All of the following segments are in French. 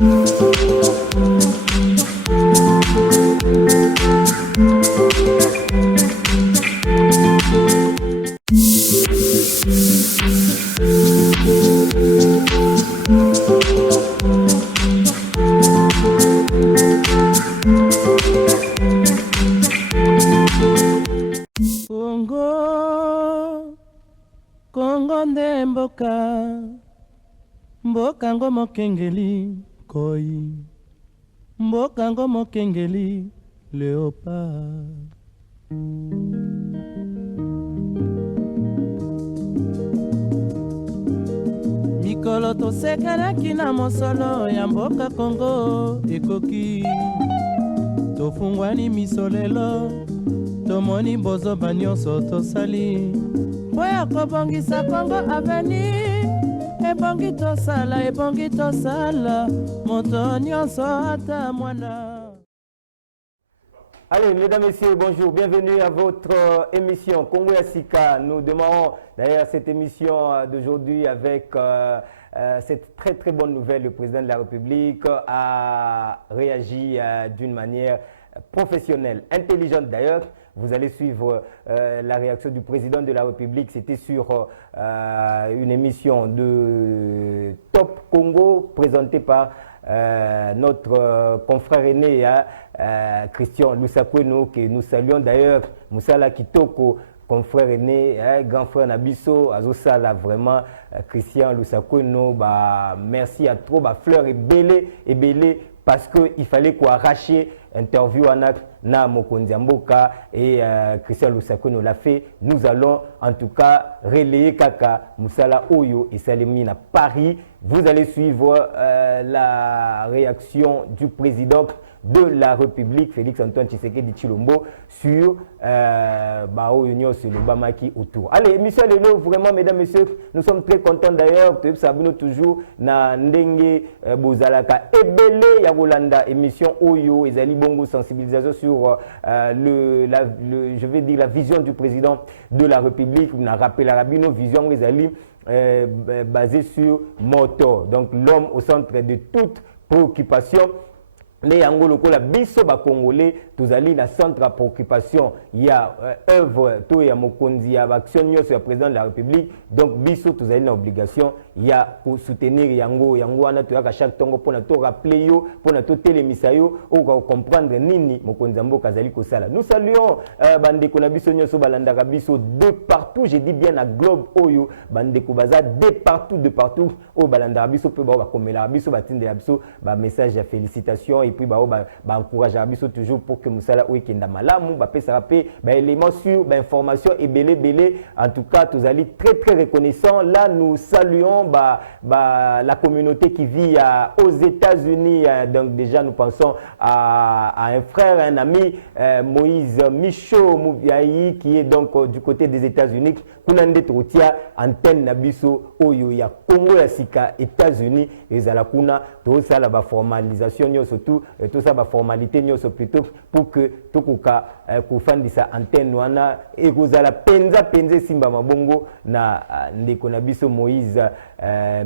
Kongo nde mboka ngo mokengeli koi, mboka ngo mokengeli léopard. Mikolo tosekelaki na mosolo ya mboka Kongo ekoki, tofungwani misolelo tomoni bozoba nyonso tosali boya kobongisa Kongo aveni. Ebongi tosala moto nyonso ata mwana. Allez, mesdames, messieurs, bonjour, bienvenue à votre émission Congo Yassika. Nous démarrons d'ailleurs cette émission d'aujourd'hui avec cette très bonne nouvelle. Le président de la République a réagi d'une manière professionnelle, intelligente d'ailleurs. Vous allez suivre la réaction du président de la République. C'était sur une émission de Top Congo présentée par notre confrère aîné Christian Lusakweno, que nous saluons d'ailleurs. Moussala Kitoko, confrère aîné, grand frère Nabiso, Azosala, vraiment Christian Lusakweno, merci à trop, fleur et belé, parce qu'il fallait qu'on arrache interview na Mokonzi Mboka et Christian Lusakweno l'a fait. Nous allons en tout cas relayer Kaka Moussala Oyo et Salemi à Paris. Vous allez suivre la réaction du président de la République, Félix-Antoine Tshisekedi Tshilombo, sur Oyo sur le Bamaki autour. Allez, émission Lelo, vraiment, mesdames, messieurs, nous sommes très contents d'ailleurs. Nous savons toujours na Ndenge Bozalaka Ebele Yagolanda, émission Oyo, Ezali Bongo, sensibilisation sur je vais dire la vision du président de la République. On a rappelé la Rabino, vision Ezali basée sur moto. Donc l'homme au centre de toute préoccupation. Les Angoloko, la biso ba Congolais, tous allés dans centre de préoccupation. Il y a œuvre, tout y a Mokonzi, il y a action sur le président de la République. Donc biso, tous allés dans l'obligation. Il y a pour soutenir Yango, on a tout à chaque temps pour nous rappeler yo, pour nous télémissa yo, pour comprendre nini Mokonzi Mboka Kazali Kosala. Nous saluons Bandeko Nabiso Nyoso Balanda Rabiso de partout. J'ai dit bien à Globe Oyo, Bandeko Baza de partout. Au Balanda Rabiso peut ba comme la Rabiso batinde Rabiso, message de félicitations. Et puis encourage Abiso toujours pour que Moussala Ouikenda Malamu ça rappelle éléments sur information et belé en tout cas tous allez très reconnaissants. Là nous saluons la communauté qui vit aux États-Unis. Donc déjà nous pensons à un frère, un ami, Moïse Michaud Moubiaï, qui est donc du côté des États-Unis. Kunande Trotia antenne Nabiso Oyo ya Congo ya Sika États-Unis et Zalakuna tout ça la formalisation surtout tout ça formalité plutôt pour que tout ka kufandisa antenne wana et kozala penza simba mabongo na ndeko Nabiso Moïse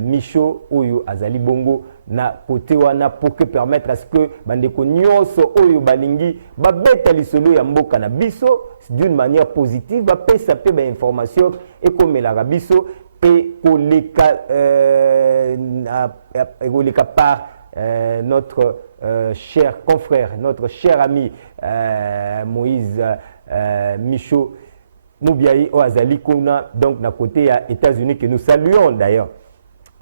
Michaud Oyo azali bongo na côté wana pour que permettre à ce que bandeko nyonso oyo balingi babeta lisolo ya mboka na biso d'une manière positive bapesa pe information et comme la rabiso et koleka par notre cher confrère, notre cher ami Moïse Michaud Moubiaï Oazali Kona, donc d'un côté à États-Unis que nous saluons d'ailleurs.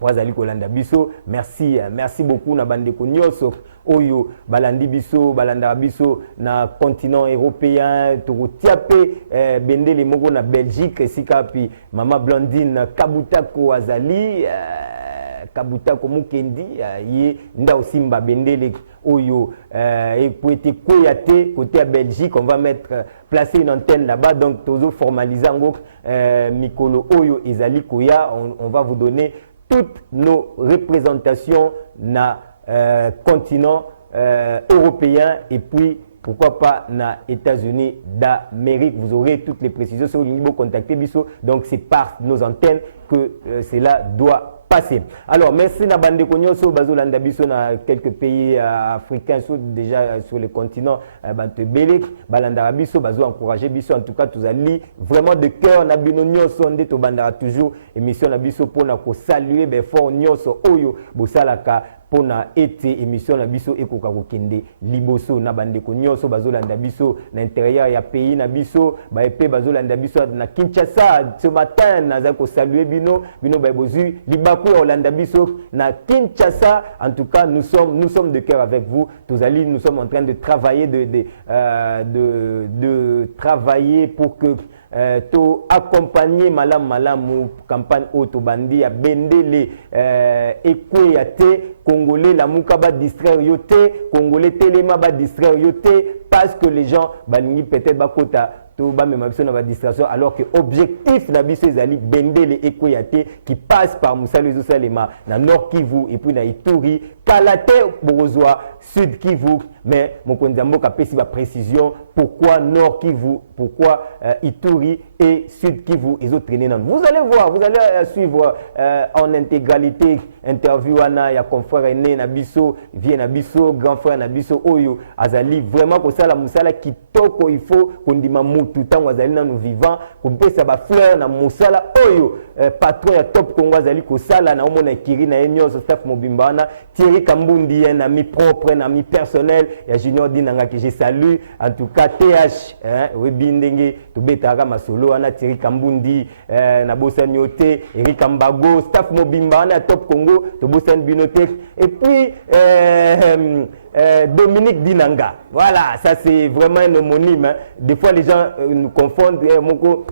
Oazali Kolanda Biso, merci beaucoup na bandeko nyonso oyo balandi biso balanda biso na continent européen to tiapé bendele moko na Belgique sika pi mama Blandine Kabutako Azali Kabutako Mukendi ye nda osimba bendele oyo et pour être koyate côté à Belgique on va placer une antenne là-bas donc tozo formaliser ngo mikolo oyo ezali koya on va vous donner toutes nos représentations na continent européen et puis pourquoi pas na États-Unis d'Amérique. Vous aurez toutes les précisions sur le niveau contacté Bisso. Donc c'est par nos antennes que cela doit passé. Alors, merci na bande konyoso bazolanda biso na quelques pays africains déjà sur le continent bante belek balanda biso bazo encourager biso en tout cas tous ali vraiment de cœur na bino nyoso nde to bandara toujours émission na biso pona ko saluer fort nyoso oyo bosalaka pona ete émission na biso ekoka kokende liboso na bandeko nyonso bazolanda biso na intérieur ya pays na biso ba epe bazolanda biso na Kinshasa. Ce matin naza ko saluer bino ba bozu libaku ya olanda biso na Kinshasa. En tout cas nous sommes de cœur avec vous. Nous sommes en train de travailler de travailler pour que to accompagner malam campagne auto bandi à bendele ekweyate congolais la muka ba distraire yote congolais telema ba distraire yote parce que les gens balingi peut-être ba kota to ba même biso na ba distraction alors que objectif na biso ezali bendele ekweyate qui passe par Musala Salema na Nord Kivu et puis na Ituri Kalate Borozwa Sud Kivu. Mais mokonzi mboka pesi ba précision pourquoi Nord Kivu, pourquoi Ituri et Sud Kivu ils ont traîné dans. Vous allez voir, vous allez suivre en intégralité interview ana ya confrère aîné na biso, vient na biso, grand frère na biso oyo azali vraiment ko sala musala kitoko il faut kondima mutu tango azali na nous vivant ko pesa ba fleur na musala oyo patron ya Top Congo azali ko sala na omona kiri na enyoso staff mobimba wana Thierry Kambundi na mi propre na mi personnel ya Junior Dinanga que je salue en tout cas TH webindenge to betaka masolo wana Thierry Kambundi na bosani yote Eric Kambago staff mobimba wana Top Congo to bosani binotek et puis Dominique Dinanga. Voilà, ça c'est vraiment un homonyme hein. Des fois les gens nous confondent moko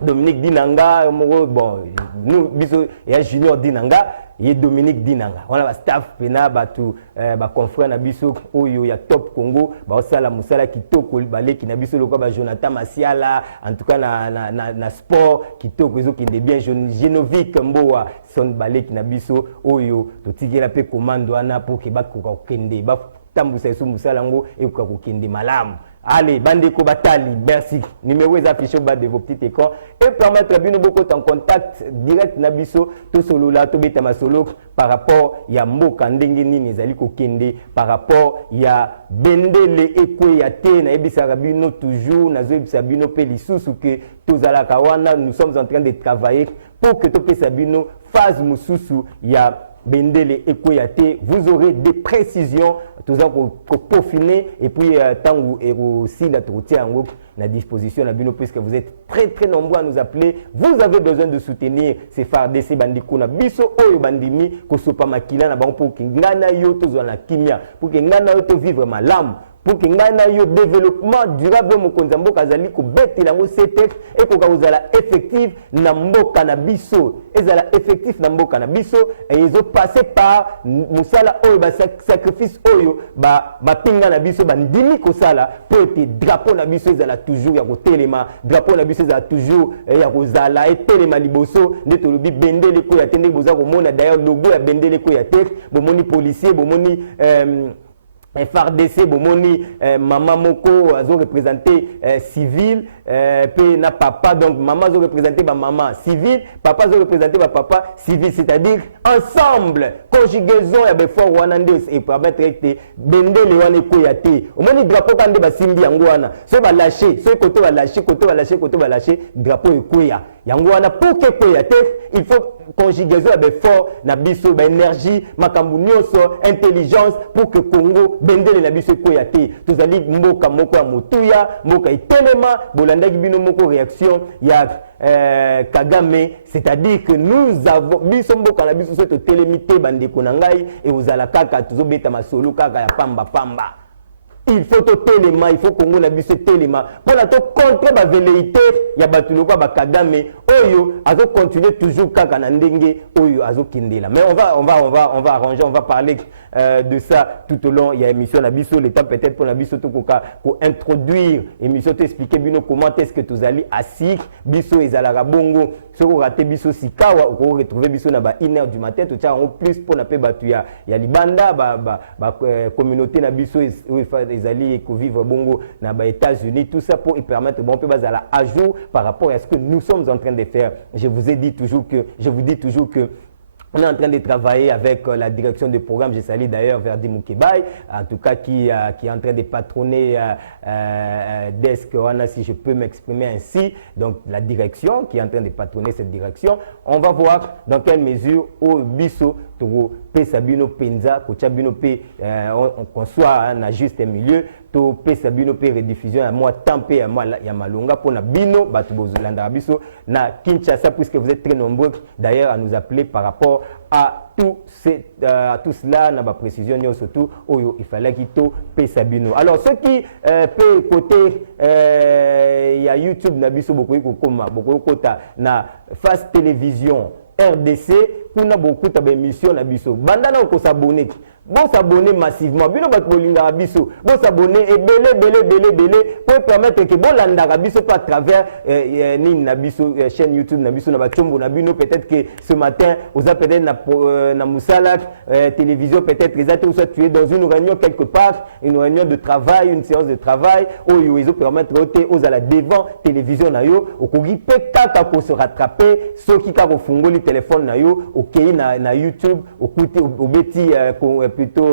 Dominique Dinanga bon nous biso ya Junior Dinanga et Dominique Dinanga. On a staff pena batu ba confrère na biso oyo ya Top Congo ba osala musala kitoko balé ki na biso loko ba Jonathan Masiala en tout cas na sport kitoko ezo kinde bien Genovic Mboa son balé ki na biso oyo to tigela pe commando ana pour que ba ko kende ba tambusa eso musala ngo e ko kende malamu. Allez, Bandeko Batali, merci. Numéro est affiché au bas de vos petits écrans. Et permettre à bien beaucoup en contact direct Nabiso, tout solo là, tout bête ma solo par rapport à Mboka Ndengeni, Nezali Kokende, par rapport à Bendele Ekweyate, Naebisa Rabino toujours, Nazoeb Sabino Pelisous, que tous à la Kawana, nous sommes en train de travailler pour que Topé Sabino fasse Moussousou, il y a Bendele Ekweyate, vous aurez des précisions, tout ça pour peaufiner et puis tant et aussi la troutière en la disposition la bino puisque vous êtes très nombreux à nous appeler. Vous avez besoin de soutenir ces FARDC bandikuna biso oyo bandimi ko sopa makila na bango pour que ngana yo to na kimia pour que ngana yo to vivre malam pour que ngana yo développement durable mokonza mboka azali ko betela ngo CTF et ko kazala effectif na mboka na biso ezala effectif na mboka na biso et ils ont passé par musala oyo ba sacrifice oyo ba pinga na biso bandimi ko sala pour que drapeau na biso ezala toujours ya ko telema drapeau na biso ezala toujours ya ko zala et telema liboso ndeto lobi bendele ko ya tende boza ko mona d'ailleurs logo ya bendele ko ya tek bomoni policier bomoni FARDC bomoni maman moko azo représenté civil pe na papa donc maman azo représenté ba maman civil papa azo représenté ba papa civil c'est-à-dire ensemble conjugaison ya befort wana nde et permettre que bendele wana ko ya te omoni drapeau kande ba simbi yango wana so ba lâcher so côté ba lâcher drapeau ekoya yango wana pour que ko ya te il faut conjugaison ya befort na biso ba énergie makambu nyonso intelligence pour que Congo bendele na biso ko ya te tozali mboka moko ya motuya mboka itelema bolandaki bino moko réaction ya Kagame, c'est-à-dire que nous avons biso mboka na biso soto telemité bandeko na ngai et ozala kaka tozobeta masolo kaka ya pamba il faut tout téléma, il faut qu'on ait ce téléma. Pour la contre la velléité, il y a batuloko ba Kagame, oyo, azo continuer toujours kaka nandenge, oyo azo kindela. Mais on va arranger, on va parler de ça tout au long. Il y a émission na biso, l'état peut-être pour la biso tout pour introduire émission to expliquer bino comment est-ce que tu allez assis biso ezala bongo, si vous ratez biso sikawa, vous retrouver biso na ba 1h du matin, tout ça en plus pour na pe batu ya libanda ba communauté na biso les alliés qui vivent bongo na ba États-Unis, tout ça pour y permettre bon peu bazala à jour par rapport à ce que nous sommes en train de faire. Je vous dis toujours que On est en train de travailler avec la direction du programme. Je salue d'ailleurs Verdi Moukebaï, en tout cas qui est en train de patronner Desk Wana, si je peux m'exprimer ainsi. Donc la direction qui est en train de patronner cette direction. On va voir dans quelle mesure au Bisso, Togo, Sabino Penza, Kochabino P, qu'on soit un juste milieu. To pesa bino pe rediffusion à moi tempé à moi ya malonga pour na bino batu bozulanda biso na Kinshasa, puisque vous êtes très nombreux d'ailleurs à nous appeler par rapport à tout cela na ba précision surtout oyo il fallait qu'il to pesa bino. Alors ceux qui peut côté ya YouTube na biso beaucoup kota na Face Télévision RDC kuna beaucoup ta émission na biso bandana ko s'abonner. Bon s'abonner massivement, bino bat bolinga biso, bon s'abonner et belé pour permettre que bon landa biso à travers ni na biso chaîne YouTube na biso na batombo na bino, peut-être que ce matin vous avez peut-être na musala télévision, peut-être les autres soit tués dans une réunion quelque part, une réunion de travail, une séance de travail où ils ont permettre aux à la devant télévision na yo au kogi peut-être pour se rattraper ceux qui ka refungo le téléphone na yo OK na YouTube au côté au beti plutôt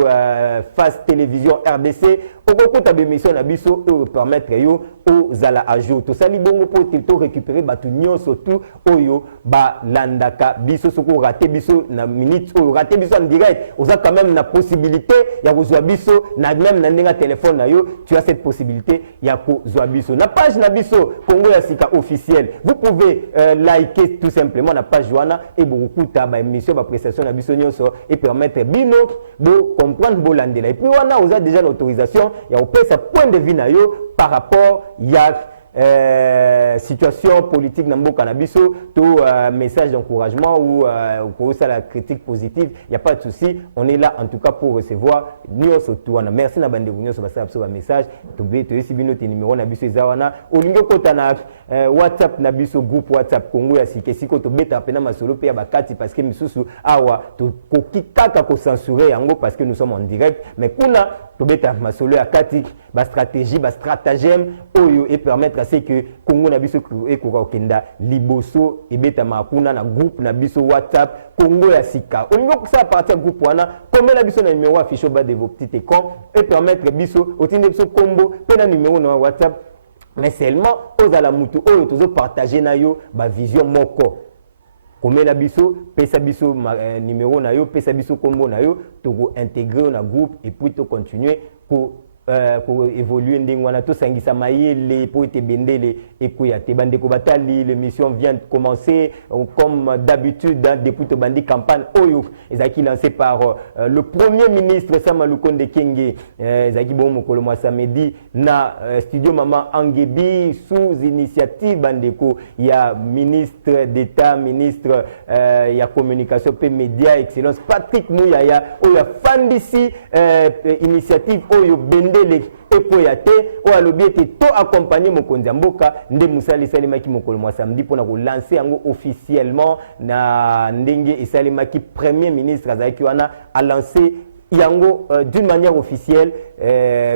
Face Télévision RDC au cours de l'émission na biso permettre yo aux ala ajout tout ça li bongo pour récupérer batunyo surtout oyo ba landaka biso soko raté biso na minute ou raté biso en direct on a quand même la possibilité ya kozwa biso na même na ndinga téléphone na yo tu as cette possibilité ya kozwa biso na page na biso Congo ya Sika officiel vous pouvez liker tout simplement la page wana et beaucoup ta ba émission ba prestation na biso nyonso et permettre bino de comprendre bolandela et puis wana on a déjà l'autorisation ya opesa point de vue na yo par rapport ya situation politique dans le Canabiso, tout message d'encouragement ou pour ça la critique positive, il n'y a pas de souci. On est là en tout cas pour recevoir nous surtout. Merci na bande vous sur un message. Tu si bien numéro na biso zawana. Au lingo kotana WhatsApp na biso groupe WhatsApp Congo ya sikesiko to beta pena masolo pe ya bakati parce que misusu awa to kokikaka ko censurer yango parce que nous sommes en direct. Mais kuna to beta masolo ya kati ba stratégie ba stratagème oyo et permettre à ce que Congo na biso e ko kenda liboso e beta makuna na groupe na biso WhatsApp Congo ya sika. Au niveau ça à partir groupe wana comme la biso na numéro affiché au bas de vos petits écrans et permettre biso au tinde biso combo pe na numéro na WhatsApp mais seulement aux ala mutu oyo tozo partager na yo ba vision moko. Comme la biso pesa biso numéro na yo pesa biso combo na yo to intégrer na groupe et puis to continuer pour évoluer ndengwana to sangisa mayele pour te bendele et koyate bande ko batali l'émission vient de commencer comme d'habitude depuis to bandi campagne oyo ezaki lancé par le premier ministre Samalukonde Kenge ezaki bon mokolo mwa samedi na studio Maman Angebi sous initiative bandeko ya ministre d'état ministre ya communication pe média excellence Patrick Mouyaya oyo fandisi initiative oyo bende et poyate ou à l'objet to accompagner mokonzi mboka nde musali salimaki mokolo mwa samedi pour lancer yango officiellement na ndenge et salimaki premier ministre azaki wana a lancé yango d'une manière officielle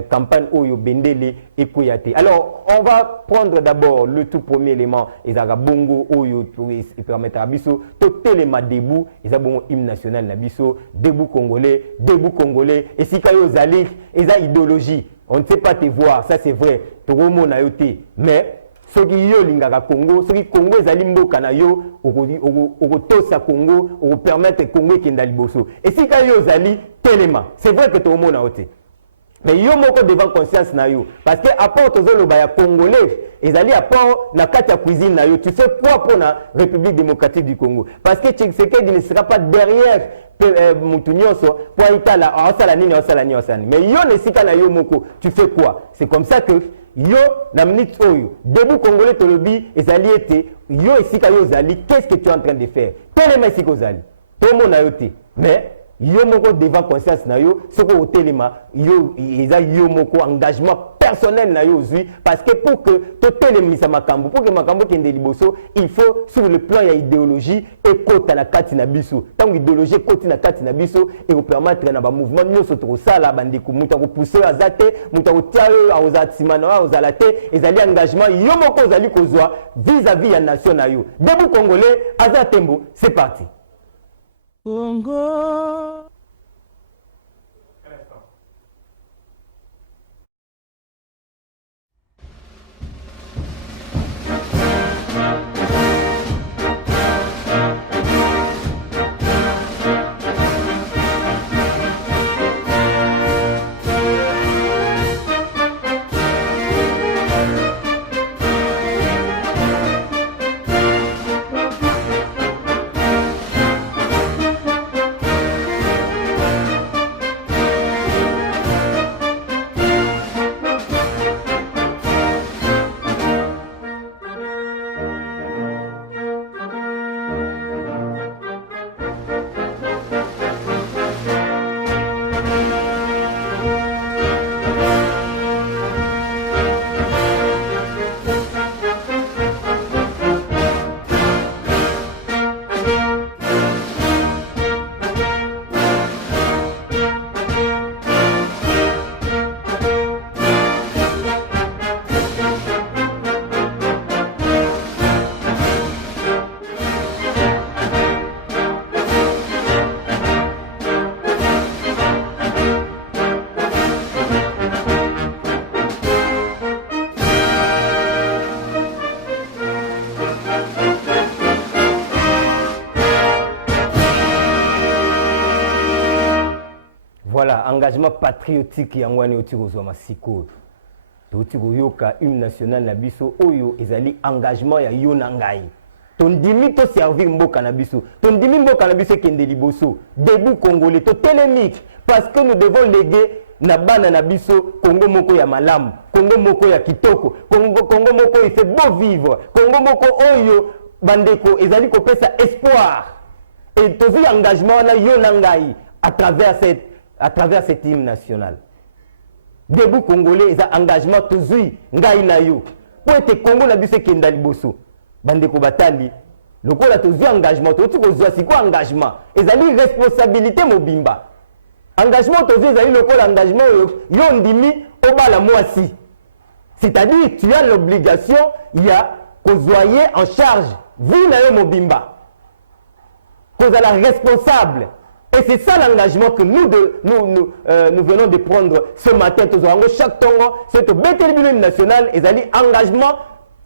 campagne oyo bendele et koyate. Alors on va prendre d'abord le tout premier élément ezaka bongo oyo et permettre à biso to telema debout ezaka bongo hymne national na biso debout congolais et si kayo zali eza idéologie on ne sait pas te voir ça c'est vrai to romona yote mais soki yo lingaka Congo soki Congo ezali mboka na yo okotosa Congo o permettre Congo kenda liboso et si kayo zali telema c'est vrai que to romona yote mais yo moko devant conscience na yo parce que apport tozoloba ya congolais ezali apport na kati ya cuisine na yo tu fais quoi pour la République démocratique du Congo parce que Tshisekedi ne sera pas derrière mutu nyonso pour itala osala nini mais yo nesika na yo moko tu fais quoi c'est comme ça que yo na minute oyo debout congolais tolobi ezali ete yo esika yo zali qu'est-ce que tu es en train de faire telema esika ozali tomo na yo te mais yo moko devant conscience na yo soko otelema yo eza yo moko engagement personnel na yo zui parce que pour que to telemisa makambo pour que makambo kende liboso il faut sur le plan ya idéologie et kota na kati na biso tant idéologie koti na kati na biso et vous permettre na ba mouvement nyonso to sala bandeko muta ko pousser azate muta ko tiayo aozatsima na ozalate ezali engagement yo moko zali kozwa vis-à-vis ya nation na yo debout congolais azatembo c'est parti. Congo. Voilà, engagement patriotique yangwani otikozwa masiko. Toyoka une nationale na biso oyo ezali engagement ya yo na ngai. Tondimi to servir mboka na biso. Tondimi mboka na biso kende liboso. Debout congolais to télémique parce que nous devons léguer na bana na biso Congo moko ya malamu, Congo moko ya kitoko, Congo moko il fait beau vivre, Congo moko oyo bandeko ezali kopesa espoir. Et tozi engagement na yo na ngai à travers cette hymne nationale. Debout congolais, ils ont engagement toujours ngai na yo. Pour être Congo na biso kenda liboso. Bandeko batali. Le ko la toujours engagement, tout ko zwa si quoi engagement. Ils ont responsabilité mobimba. Engagement toujours ils ont le ko engagement yo ndimi obala mwasi. C'est-à-dire tu as l'obligation il y a ko zoyer en charge vie na yo mobimba. Ko la responsable. Et c'est ça l'engagement que nous venons de prendre ce matin. Chaque tongo, c'est au BTL national et ça dit engagement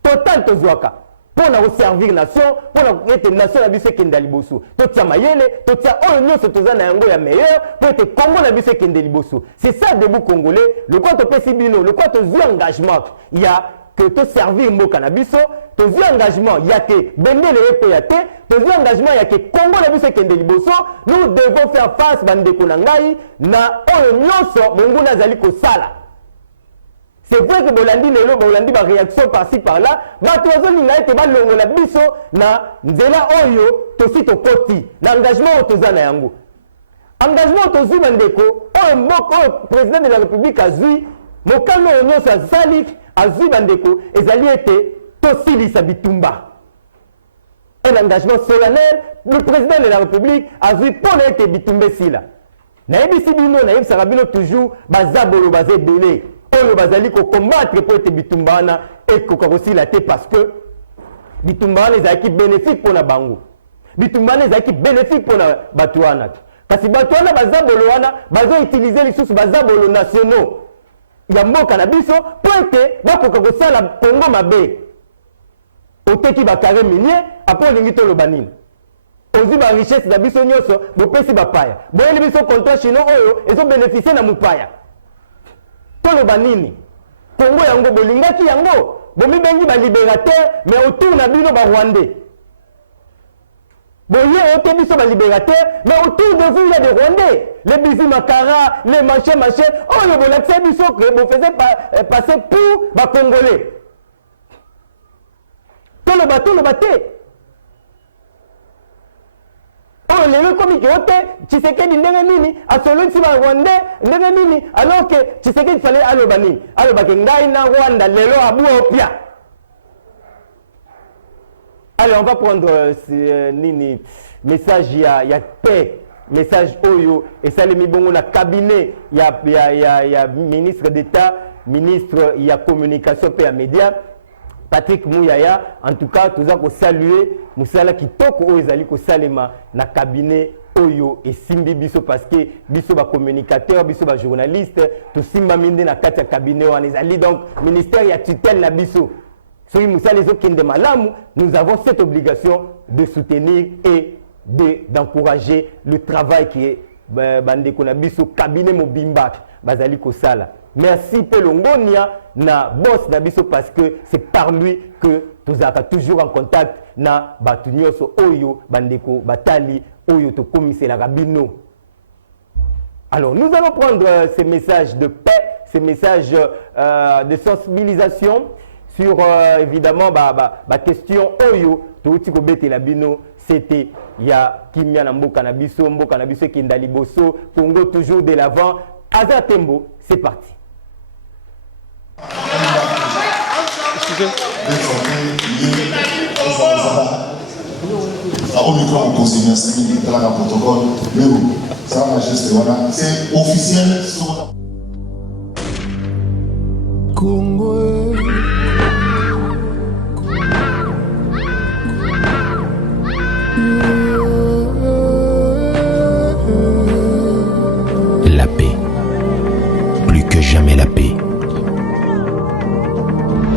total tozoaka. Pour nous servir nation, pour nous être nation la bise kendali bosu. Totia mayele, totia onyo se toza na yango ya meilleur, pour être Congo la bise kendali bosu. C'est ça debout congolais. Le quoi to pesibino, le quoi to engagement. Il y a que te servir mo cannabiso, te engagement, il y a que bende le PAT, te engagement, il y a que Congo la bise kende liboso, nous devons faire face bande konangai na oyo nyonso monguna zali ko sala. C'est vrai que bolandi lelo bolandi ba réaction par-ci par-là, ba tozo ninga ete ba longo la biso na nzela oyo to si to koti, na engagement to za na yango. Engagement to zu bandeko, oyo mboko président de la République azui, mokano nyonso azali azui bandeko ezali ete tosilisa bitumba. Un engagement solennel, le président de la République azui pour ete bitumbe sila. Na ebisi bino na ebisa rabino toujours bazabolo bazebele. Oyo bazali ko combattre pour ete bitumba na et ko kosila te parce que bitumba na ezali bénéfique pour na bango. Bitumba na ezali bénéfique pour na batuana. Kasi batuana bazabolo wana bazo utiliser lisusu bazabolo nationaux. Ya mboka na biso po ete bakoka kosala Congo mabe oteki bakare minier apo olingi toloba nini ozwi ba richesse na biso nyonso bopesi bapaya boyeli biso contrat chinois oyo ezobénéficie na mopaya toloba nini Congo yango bolingaki yango bomibengi balibérateur mais autour na bino barwandais boye ote biso balibérateur mais autour de vous il y a des rwandais les Bizi Makara, les machins, oh le bon accès biso que vous faisiez passer pour les Congolais. Tout le bateau, oh les comiques ote, Tshisekedi ndenge nini, a celui qui va Rwandais, ndenge nini, alors que Tshisekedi fallait aller bani, aller bakengai na Rwanda, lelo abu opia. Allez, on va prendre nini message il y a paix. Message oyo et ça les mibongo na cabinet ya ministre d'État, ministre il y a communication et médias Patrick Mouyaya. En tout cas tous a ko saluer musala kitoko oyo ezali ko salema na cabinet oyo et simbi biso parce que biso ba communicateur biso ba journaliste to simba minde na kati ya cabinet wana ezali donc ministère ya tutelle na biso soki musala ezokende malamu nous avons cette obligation de soutenir et d'encourager le travail qui est bandeko na biso cabinet mobimba bazali kosala. Merci Pelongonia na boss na biso parce que c'est par lui que nous avons toujours en contact na batunyoso oyo bandeko batali oyo to commissaire la rabino. Alors nous allons prendre ces messages de paix, ces messages de sensibilisation sur évidemment question oyo to tiko bete la bino. C'était ya kimia na mboka na biso kinda liboso Congo toujours de l'avant. Aza Tembo, c'est parti. C'est officiel. Congo. La paix. Plus que jamais la paix.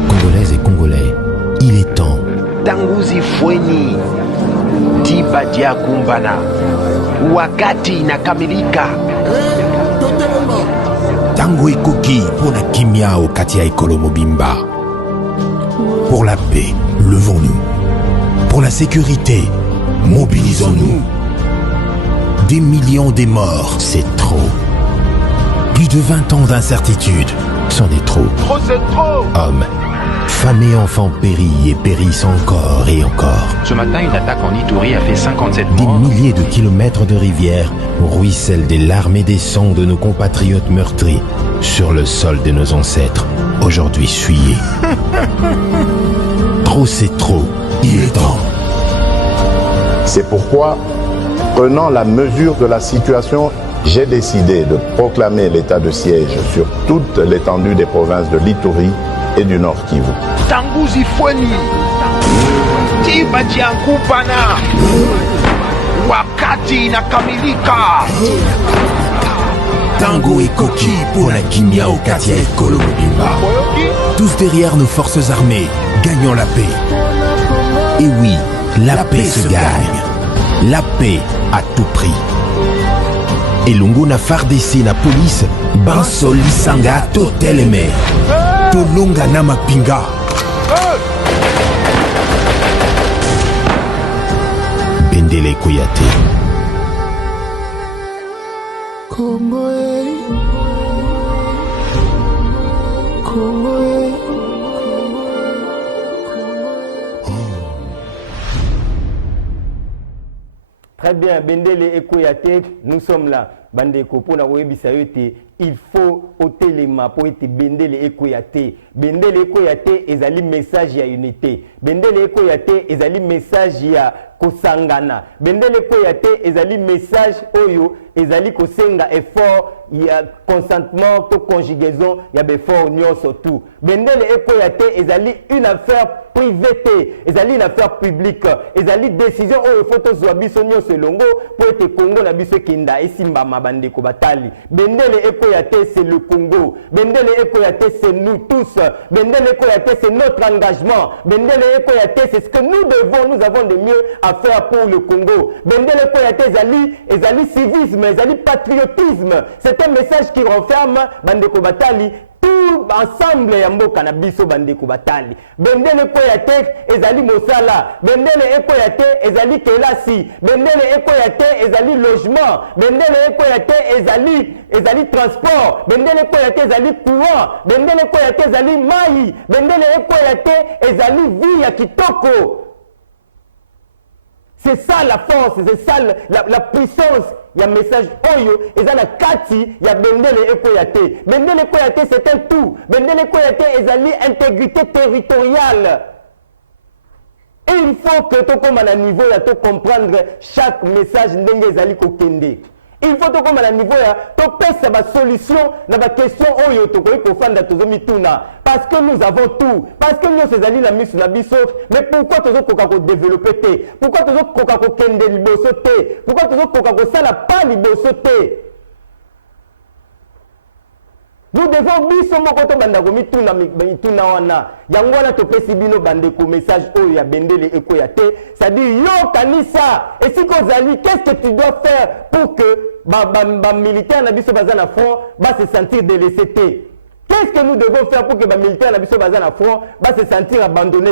Congolaises et Congolais, il est temps. Tanguzi Fweni, Tibadia Kumbana, wakati inakamilika. Tango Ekoki pour la kimia au Katia Ekolo Mobimba. Pour la paix, levons-nous. Pour la sécurité, mobilisons-nous. Des millions de morts, c'est trop. Plus de 20 ans d'incertitude, c'en est trop. Trop, c'est trop. Hommes, femmes et enfants périllent et périssent encore et encore. Ce matin, une attaque en Ituri a fait 57 Des morts. milliers de kilomètres de rivières ruissellent des larmes et des sangs de nos compatriotes meurtris sur le sol de nos ancêtres, aujourd'hui souillés. Trop, c'est trop. Il est temps. C'est pourquoi, prenant la mesure de la situation, j'ai décidé de proclamer l'état de siège sur toute l'étendue des provinces de l'Ituri et du Nord Kivu. Tanguzi Fweni, Tibadia Kumbana, wakati inakamilika. Tango et Koki pour la Kimia au Katia Ekolo Mobimba. Tous derrière nos forces armées, gagnons la paix. Et oui, la paix se gagne. La paix à tout prix. Et Lungo na fardesi na police, Banso Lisanga Toteleme. Tolonga na mapinga. Bendele Koyate. Congo. Très bien, Bendele Ekoyate, nous sommes là. Bandeko, pour la Webisayote, il faut ôter les mains pour être Bendele Ekoyate. Bendele Ekoyate, ezali message ya unité. Bendele Ekoyate, ezali message ya kosangana. Bendele Ekoyate, ezali message oyo, ezali kosenga effort, il y a consentement, to conjugaison, il y a effort nyonso tout. Bendele Ekoyate, ezali une affaire privée, ezali une affaire publique, ezali décision oyo faut to zwa biso nyonso elongo pour être Congo na biso kinda esimba mabandeko batali. Bendele Ekoyate, c'est le Congo. Bendele Ekoyate, c'est nous tous. Bendele Ekoyate, c'est notre engagement. Bendele Ekoyate, c'est ce que nous devons, nous avons de mieux à faire pour le Congo. Bendele Ekoyate, ezali civisme, ezali patriotisme. C'est un message qui renferme bandeko batali tout ensemble ya mboka na biso bandeko batali. Bendele Ekoyate ezali mosala, bendele Ekoyate ezali kelasi, bendele Ekoyate ezali logement, bendele Ekoyate ezali transport, bendele Ekoyate ezali courant, bendele Ekoyate ezali mai, bendele Ekoyate ezali vie ya kitoko. C'est ça la force, c'est ça la puissance. Il y a un message oyo, et ça la kati, il y a Bendele Ekoyate. Bendele Ekoyate, c'est un tout. Bendele Ekoyate, c'est l'intégrité territoriale. Et il faut que tu comme à niveau, tu comprendre chaque message ndenge ezali kokende. Il faut que comme à niveau to pesa ba solution na ba question oyo to ko fanda to mituna parce que nous avons tout parce que nous ces alliés la mise na biso mais pourquoi tozo koka ko développer té pourquoi tozo koka ko kende liboso té pourquoi tozo koka ko sala pas liboso té. Nous devons biso moko to banda ko mituna wana yango wana to pesi bino bande ko message oyo ya bendele eko ya té ça dit yo kanisa et si kozali qu'est-ce que tu dois faire pour que ba militaire na biso baza na front va se sentir délaissé. Qu'est-ce que nous devons faire pour que les militaires na biso baza na front va se sentir abandonné,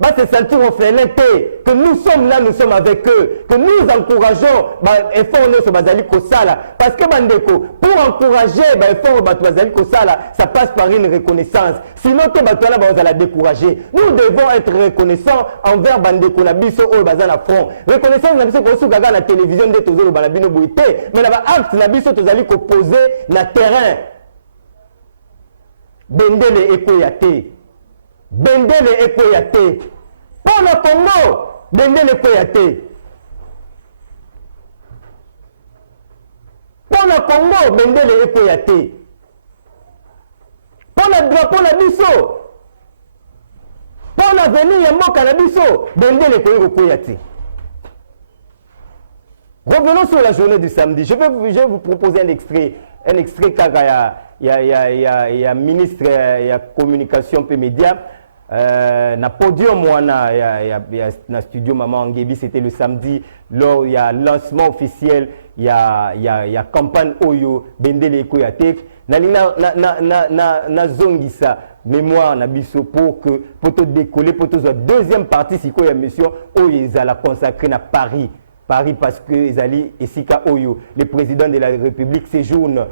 va se sentir orphelin, que nous sommes là, nous sommes avec eux, que nous encourageons effort nous bazali kosala parce que bandeko pour encourager effort bazali kosala ça passe par une reconnaissance sinon to batwana ba la décourager. Nous devons être reconnaissants envers bandeko na biso o baza na front. Reconnaissance na biso ko sukaga na télévision de tozolo balabino boité mais na ba acte na biso tozali ko poser na terrain. Bendele ekoyate. Bendele ekoyate. Pour le Congo, bendele ekoyate. Pour le Congo, bendele ekoyate. Pour le drapeau na biso. Pour l'avenir ya mboka na biso, bendele ekoyate. Revenons sur la journée du samedi. Je vais vous proposer un extrait car il y a ministre ya communication et médias na podium wana na studio Maman Ngebi, c'était le samedi lors il y a lancement officiel il y a campagne oyo bendele ekoyate na zongisa mémoire na biso pour te décoller pour te deuxième partie siko ya mission oyo ezala consacré na Paris parce que Ezali et Sika Oyo, le président de la République, séjourne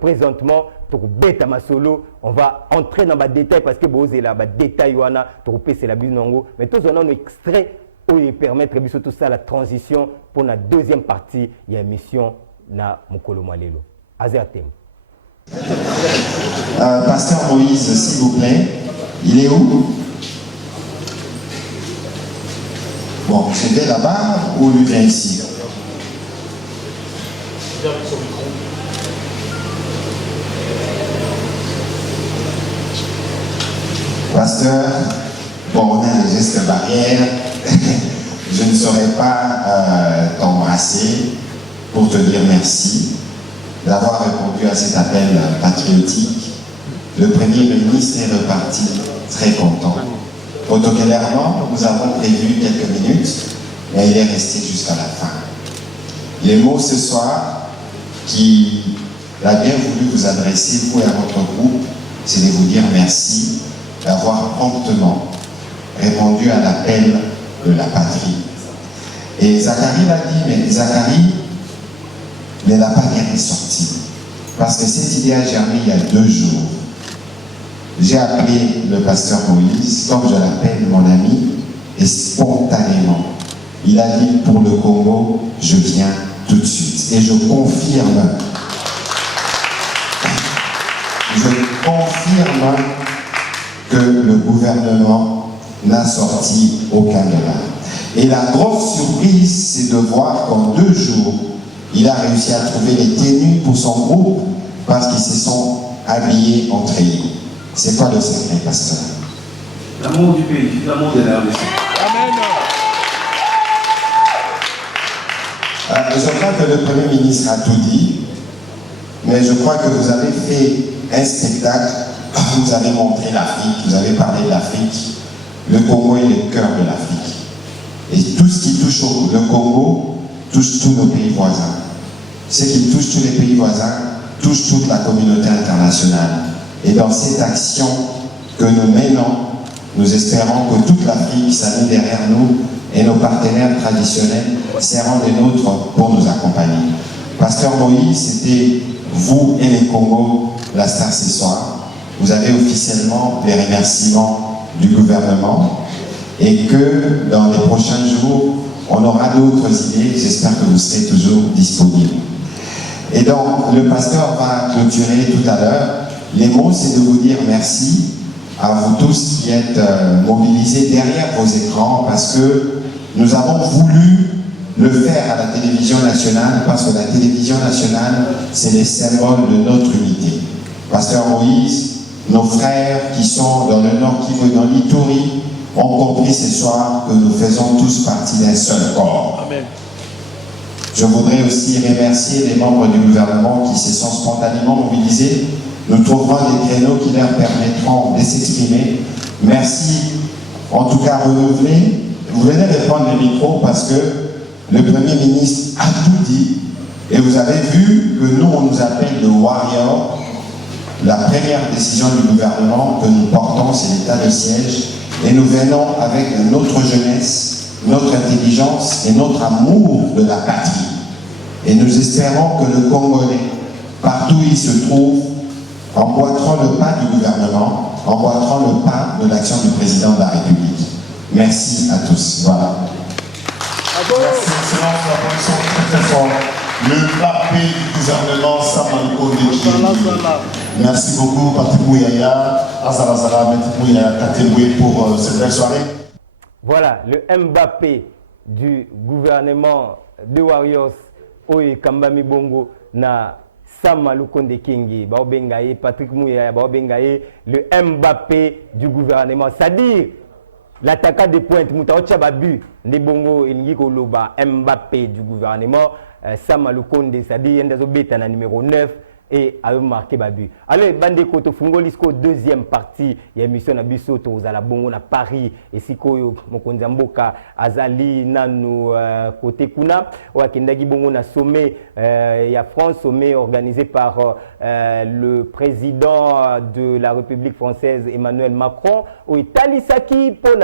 présentement pour Beta Masolo. On va entrer dans les détails parce que Bozé là, détail wana, troupé c'est la binongo. Mais tous on a un extrait où il permettre tout ça la transition pour la deuxième partie de l'émission na Mokolo Malelo. Azertem. Pasteur Moïse, s'il vous plaît, il est où? Bon, c'était là-bas ou lui vient ici? Pasteur, bon, on a des gestes barrières. Je ne saurais pas t'embrasser pour te dire merci d'avoir répondu à cet appel patriotique. Le Premier ministre est reparti très content. Protocolairement, nous avons prévu quelques minutes, mais il est resté jusqu'à la fin. Les mots ce soir qu'il a bien voulu vous adresser, vous et à votre groupe, c'est de vous dire merci d'avoir promptement répondu à l'appel de la patrie. Et Zacharie l'a dit, mais Zacharie ne l'a pas bien ressorti. Parce que cette idée a germé il y a 2 jours. J'ai appelé le pasteur Moïse, comme je l'appelle mon ami, et spontanément, il a dit pour le Congo, je viens tout de suite. Et je confirme que le gouvernement n'a sorti aucun dollar. Et la grosse surprise, c'est de voir qu'en 2 jours, il a réussi à trouver les tenues pour son groupe parce qu'ils se sont habillés entre eux. C'est quoi le secret, pasteur? L'amour du pays, l'amour de la RDC. Amen. Je crois que le Premier ministre a tout dit, mais je crois que vous avez fait un spectacle, vous avez montré l'Afrique, vous avez parlé de l'Afrique. Le Congo est le cœur de l'Afrique. Et tout ce qui touche le Congo touche tous nos pays voisins. Ce qui touche tous les pays voisins touche toute la communauté internationale. Et dans cette action que nous menons, nous espérons que toute l'Afrique s'allie derrière nous et nos partenaires traditionnels seront des nôtres pour nous accompagner. Pasteur Moïse, c'était vous et les Congo la star ce soir. Vous avez officiellement les remerciements du gouvernement et que dans les prochains jours, on aura d'autres idées. J'espère que vous serez toujours disponibles. Et donc, le pasteur va clôturer tout à l'heure. Les mots, c'est de vous dire merci à vous tous qui êtes mobilisés derrière vos écrans parce que nous avons voulu le faire à la télévision nationale, parce que la télévision nationale, c'est les symboles de notre unité. Pasteur Moïse, nos frères qui sont dans le Nord Kivu, dans l'Ituri, ont compris ce soir que nous faisons tous partie d'un seul corps. Amen. Je voudrais aussi remercier les membres du gouvernement qui se sont spontanément mobilisés. Nous trouverons des créneaux qui leur permettront de s'exprimer. Merci, en tout cas renouvelé. Vous venez de prendre le micro parce que le Premier ministre a tout dit. Et vous avez vu que nous, on nous appelle le warrior. La première décision du gouvernement que nous portons, c'est l'état de siège. Et nous venons avec notre jeunesse, notre intelligence et notre amour de la patrie. Et nous espérons que le Congolais, partout où il se trouve, emboîteront le pas du gouvernement, emboîteront le pas de l'action du président de la République. Merci à tous. Voilà. Merci, excellence, la position très très forte. Le Mbappé du gouvernement Samanko Deki. Merci beaucoup, Patrick Mouyaya, Azarazara, Maître Mouyaya, Kateboué pour cette belle soirée. Voilà, le Mbappé du gouvernement de Warriors, Oye Kambami Bongo, na Sama Lukonde Kingi, Baobengaye, Patrick Mouyaya, Baobengaye, le Mbappé du gouvernement, c'est-à-dire l'attaquant de pointe, Moutaocha Babu, Nebongo, Ingiko Loba, Mbappé du gouvernement, Sama Lukonde, c'est-à-dire Ndazobeta, numéro 9, et a marqué Babu. Alors, Bande Koto Fungolisco, deuxième partie, il y a émission à Bissoto, aux Alabongo, à Paris, et Siko, Mokonzamboka, Azali, Nano, côté Kuna, ou à Kendagi Bongo, na sommet, il y a France, sommet organisé par le président de la République française, Emmanuel Macron, où Talisaki, pour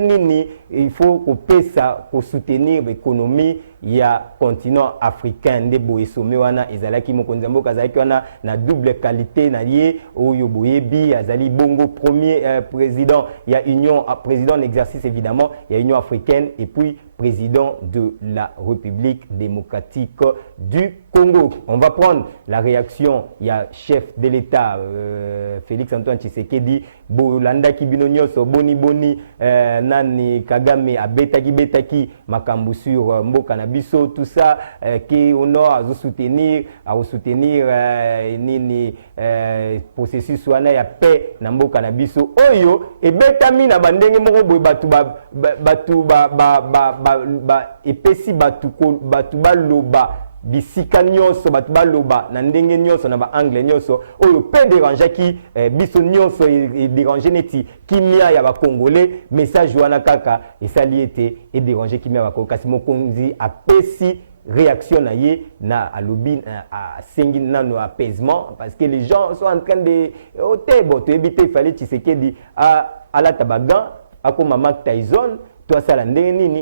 Nini, il faut qu'on paie ça pour soutenir l'économie. Il y a continent africain de boye sommet wana ezalaki mokonzambo kazaki wana na double qualité na lié oyo boyebi azali bongo premier président, il y a union président en exercice évidemment, il y a Union africaine et puis président de la République démocratique du Congo. On va prendre la réaction, il y a chef de l'État Félix Antoine Tshisekedi, Bolanda Kibinonyoso, Boni Nani Kagame Betaki makambu sur Mboka na biso, tout ça qui honore à soutenir nini processus wana ya paix na Mboka na biso oyo et betami na bandenge moko boy batu epesi batu baloba bisika nyonso batu baloba na ndenge nyonso na ba anglais nyonso oyo pe déranger ki biso nyonso e déranger neti kimia ya ba congolais message wana kaka esali ete e déranger kimia ba congolais kasi mokonzi apesi réaction na ye na alobi à sengi nano apaisement parce que les gens sont en train de ote bon to éviter fallait Tshisekedi à la tabagan à comme Mac Tyson.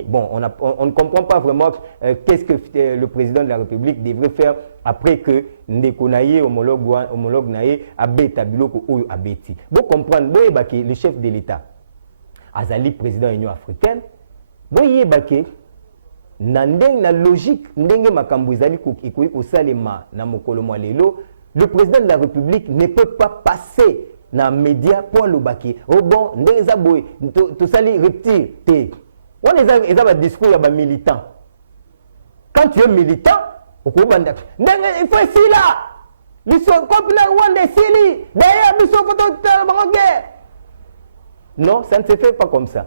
Bon, on ne comprend pas vraiment qu'est-ce que le président de la République devrait faire après que Ndekonaye, homologue naye, abeta biloko oyo abeti. Vous comprenez, le chef de l'État, Azali, président de l'Union africaine, vous voyez, na logique, ndenge makambo ezali ko salema na mokolo mwalelo, le président de la République ne peut pas passer na média pour le baki. Oh bon, ndeza boy, to sali retire te. On les a discours ya ba militant. Quand tu es militant, au Kobanda, il faut ici là. Biso kopna wande sili. D'ailleurs, biso koto guerre. Non, ça ne se fait pas comme ça.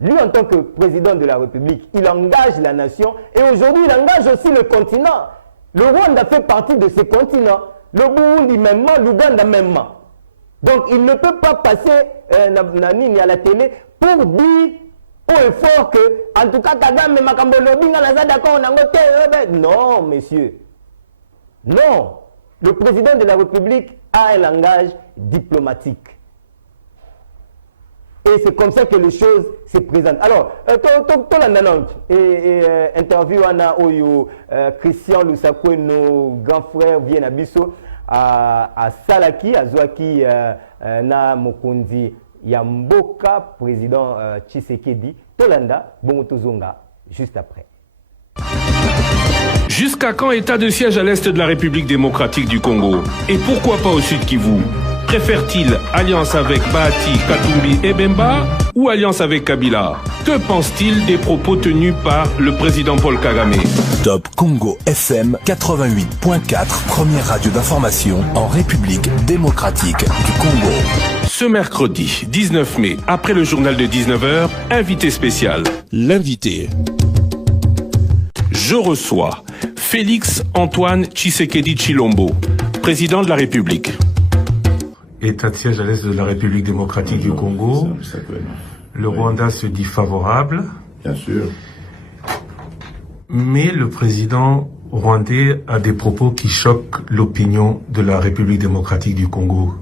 Lui, en tant que président de la République, il engage la nation et aujourd'hui, il engage aussi le continent. Le Rwanda fait partie de ce continent. Le Burundi même, l'Ouganda même. Donc, il ne peut pas passer à la télé pour dire haut et fort que, en tout cas, Kagame, Makambo Lobinga, d'accord, non, messieurs. Non. Le président de la République a un langage diplomatique. Et c'est comme ça que les choses se présentent. Alors, interview Anna Oyo, Christian Lusakwe, nos grands frères viennent à Bisso, à Salaki, à Zouaki, na Mokundi, Yamboka, président Tshisekedi, Tolanda, Bongotozonga, juste après. Jusqu'à quand état de siège à l'est de la République démocratique du Congo? Et pourquoi pas au sud Kivu? Préfère-t-il alliance avec Bahati, Katumbi et Bemba ou alliance avec Kabila? Que pense-t-il des propos tenus par le président Paul Kagame? Top Congo FM 88.4, première radio d'information en République démocratique du Congo. Ce mercredi 19 mai, après le journal de 19h, invité spécial. L'invité. Je reçois Félix Antoine Tshisekedi Tshilombo, président de la République. État de siège à l'est de la République démocratique du Congo. Le Rwanda se dit favorable. Bien sûr. Mais le président rwandais a des propos qui choquent l'opinion de la République démocratique du Congo.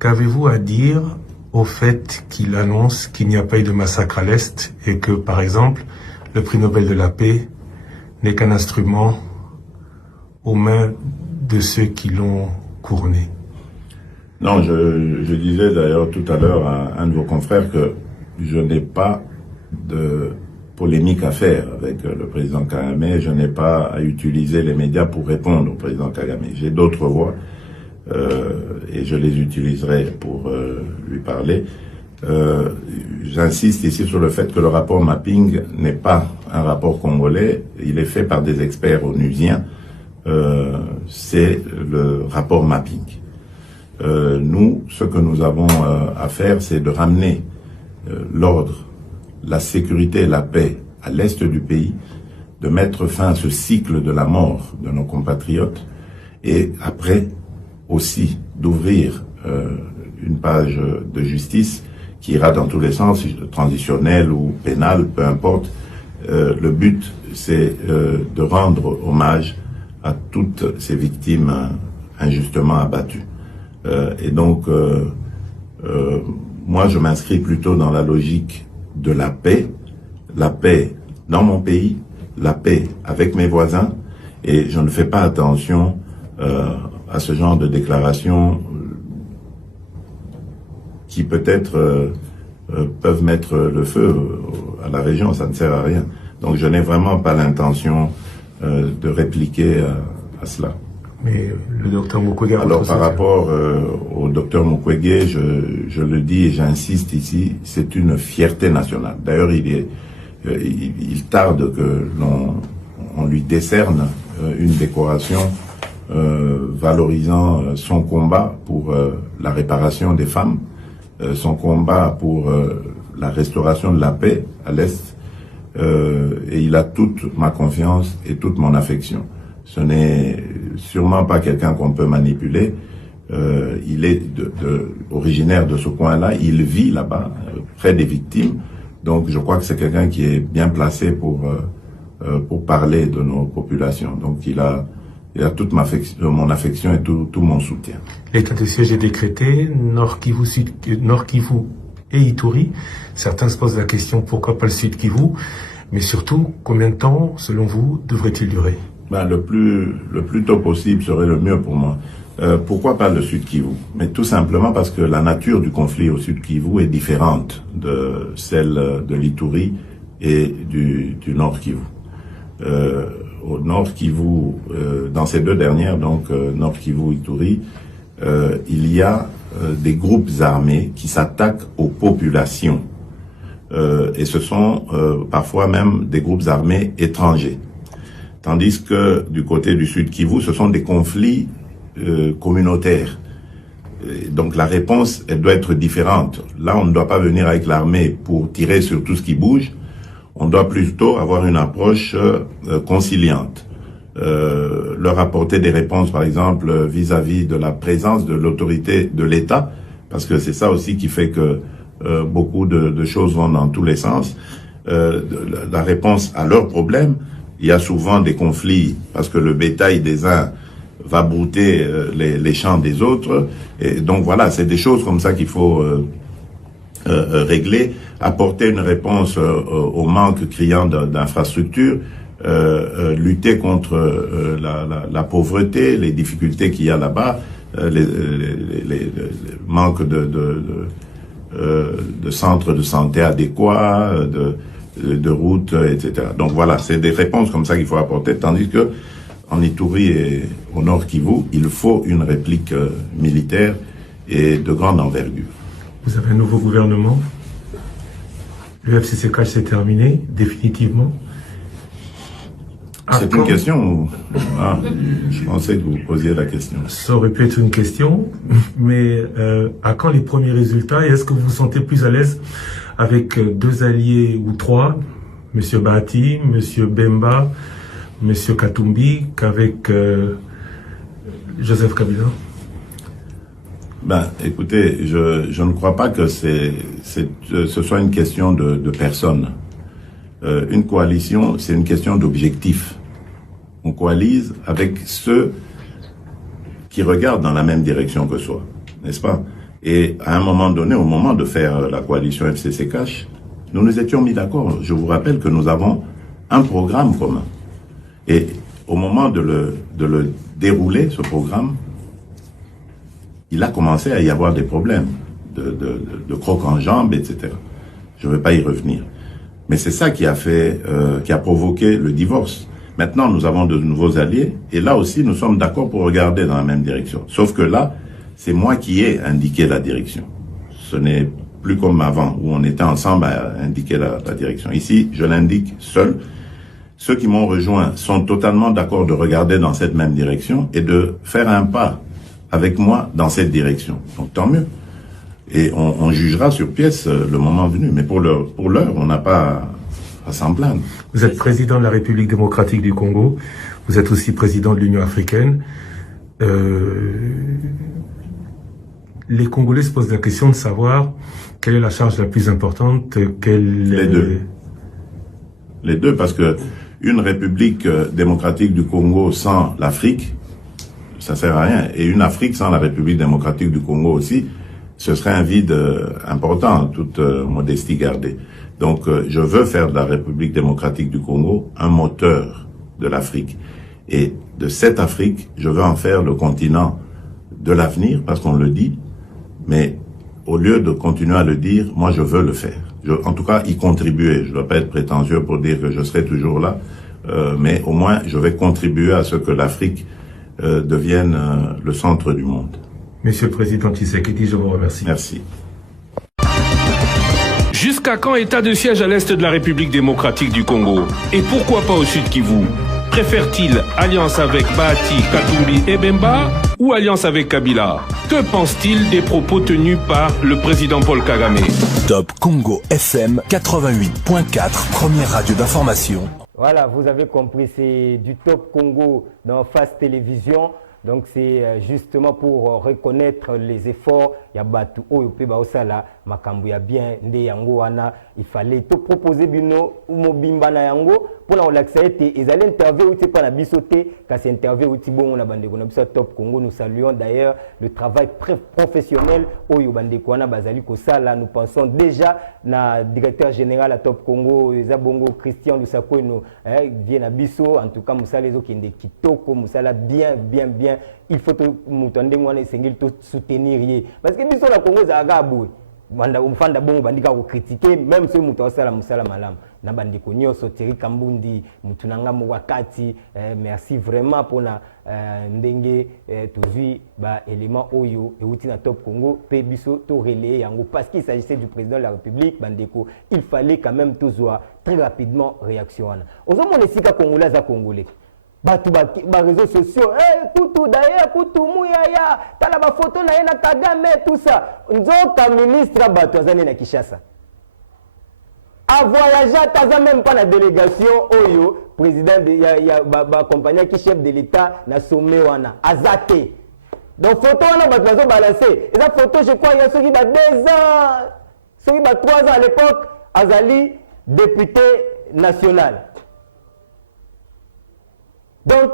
Qu'avez-vous à dire au fait qu'il annonce qu'il n'y a pas eu de massacre à l'Est et que, par exemple, le prix Nobel de la paix n'est qu'un instrument aux mains de ceux qui l'ont couronné? Non, je disais d'ailleurs tout à l'heure à un de vos confrères que je n'ai pas de polémique à faire avec le président Kagame, je n'ai pas à utiliser les médias pour répondre au président Kagame. J'ai d'autres voies et je les utiliserai pour lui parler. J'insiste ici sur le fait que le rapport mapping n'est pas un rapport congolais, il est fait par des experts onusiens, c'est le rapport mapping. Nous, ce que nous avons à faire, c'est de ramener l'ordre, la sécurité et la paix à l'est du pays, de mettre fin à ce cycle de la mort de nos compatriotes et après aussi d'ouvrir une page de justice qui ira dans tous les sens, transitionnel ou pénal, peu importe. Le but, c'est de rendre hommage à toutes ces victimes injustement abattues. Et donc, moi, je m'inscris plutôt dans la logique de la paix dans mon pays, la paix avec mes voisins, et je ne fais pas attention à ce genre de déclarations qui peut-être peuvent mettre le feu à la région, ça ne sert à rien. Donc je n'ai vraiment pas l'intention de répliquer à cela. Mais le docteur Mukwege... Alors par rapport au docteur Mukwege, je le dis et j'insiste ici, c'est une fierté nationale. D'ailleurs, il tarde que l'on lui décerne une décoration valorisant son combat pour la réparation des femmes, son combat pour la restauration de la paix à l'Est, et il a toute ma confiance et toute mon affection. Ce n'est sûrement pas quelqu'un qu'on peut manipuler. Il est originaire de ce coin-là, il vit là-bas, près des victimes. Donc je crois que c'est quelqu'un qui est bien placé pour parler de nos populations. Donc il a toute mon affection et tout mon soutien. L'état de siège est décrété, Nord Kivu et Ituri. Certains se posent la question pourquoi pas le Sud Kivu, mais surtout combien de temps, selon vous, devrait-il durer? Le plus tôt possible serait le mieux pour moi. Pourquoi pas le Sud Kivu? Mais tout simplement parce que la nature du conflit au Sud Kivu est différente de celle de l'Ituri et du Nord Kivu. Au Nord Kivu, dans ces deux dernières, donc Nord Kivu, Ituri, il y a des groupes armés qui s'attaquent aux populations. Et ce sont parfois même des groupes armés étrangers. Tandis que du côté du Sud Kivu, ce sont des conflits communautaires. Et donc la réponse, elle doit être différente. Là, on ne doit pas venir avec l'armée pour tirer sur tout ce qui bouge. On doit plutôt avoir une approche conciliante. Leur apporter des réponses, par exemple, vis-à-vis de la présence de l'autorité de l'État, parce que c'est ça aussi qui fait que beaucoup de choses vont dans tous les sens. La réponse à leurs problèmes. Il y a souvent des conflits parce que le bétail des uns va brouter les champs des autres. Et donc voilà, c'est des choses comme ça qu'il faut régler, apporter une réponse au manque criant d'infrastructures, lutter contre la pauvreté, les difficultés qu'il y a là-bas, les manque de centres de santé adéquats, de routes, etc. Donc voilà, c'est des réponses comme ça qu'il faut apporter, tandis que en Ituri et au Nord Kivu, il faut une réplique militaire et de grande envergure. Vous avez un nouveau gouvernement. Le FCCK s'est terminé, définitivement. C'est une question. Je pensais que vous posiez la question. Ça aurait pu être une question, mais à quand les premiers résultats? Et est-ce que vous vous sentez plus à l'aise avec 2 alliés ou 3, M. Bahati, M. Bemba, M. Katumbi, qu'avec Joseph Kabila? Écoutez, je ne crois pas que ce soit une question de personnes. Une coalition, c'est une question d'objectif. On coalise avec ceux qui regardent dans la même direction que soi, n'est-ce pas? Et à un moment donné, au moment de faire la coalition FCCK, nous nous étions mis d'accord. Je vous rappelle que nous avons un programme commun. Et au moment de le dérouler, ce programme, il a commencé à y avoir des problèmes de crocs en jambes, etc. Je ne vais pas y revenir. Mais c'est ça qui a provoqué le divorce. Maintenant, nous avons de nouveaux alliés, et là aussi, nous sommes d'accord pour regarder dans la même direction. Sauf que là, c'est moi qui ai indiqué la direction. Ce n'est plus comme avant, où on était ensemble à indiquer la direction. Ici, je l'indique seul. Ceux qui m'ont rejoint sont totalement d'accord de regarder dans cette même direction et de faire un pas avec moi dans cette direction. Donc, tant mieux. Et on jugera sur pièce le moment venu. Mais pour l'heure, on n'a pas à s'en plaindre. Vous êtes président de la République démocratique du Congo. Vous êtes aussi président de l'Union africaine. Les Congolais se posent la question de savoir quelle est la charge la plus importante. Les deux, parce que une République démocratique du Congo sans l'Afrique, ça sert à rien. Et une Afrique sans la République démocratique du Congo aussi, ce serait un vide important, toute modestie gardée. Donc, je veux faire de la République démocratique du Congo un moteur de l'Afrique. Et de cette Afrique, je veux en faire le continent de l'avenir, parce qu'on le dit, mais au lieu de continuer à le dire, moi je veux le faire. En tout cas, y contribuer. Je ne dois pas être prétentieux pour dire que je serai toujours là, mais au moins je vais contribuer à ce que l'Afrique devienne le centre du monde. Monsieur le Président Tshisekedi, je vous remercie. Merci. Jusqu'à quand état de siège à l'est de la République démocratique du Congo? Et pourquoi pas au sud Kivu? Préfère-t-il alliance avec Bahati, Katumbi et Bemba ou alliance avec Kabila? Que pense-t-il des propos tenus par le président Paul Kagame? Top Congo FM 88.4, première radio d'information. Voilà, vous avez compris, c'est du Top Congo dans Face Télévision. Donc c'est justement pour reconnaître les efforts. Il y a Batu Oyope Baosala, Makambu ya bien, Nde Yango Wana. Il fallait te proposer Bino Umobimba na Yango pour la relaxer. Ils allaient interviewer ou pas la bisoté, quand c'est interview ou Tibon na Bandeko na biso Top Congo. Nous saluons d'ailleurs le travail très professionnel Oyo Bandeko na Bazali Kosala. Nous pensons déjà na directeur général à Top Congo, Zabongo Christian Lusako no vient à biso. En tout cas, Moussa les qui est kitoko, Moussa bien. Il faut soutenir parce que biso la Congo za gabu banda umfanda bongo bandika ko critiquer même si mutu osala musala malam na bandiko nyoso Thierry Kambundi mutu nanga mo wakati merci vraiment pour na ndenge tozui ba élément oyo euti na Top Congo pe biso to relayer yango parce qu'il s'agissait du président de la République bandeko il fallait quand même tozoa très rapidement réaction wana ozomona sika congolais za congolais batu ba réseaux sociaux kutu d'ailleurs kutu muyaya tala ba photo na yena Kagame tout ça nzoka ministre batu azane na Kinshasa a voyager taza même pas la délégation oyo président de ya ba compagnie qui chef de l'état na sommet wana azate donc photo wana batu bazo balancer et ça photo je crois il y a ceux qui ba 2 ans ceux qui ba 3 ans à l'époque azali député national. Donc,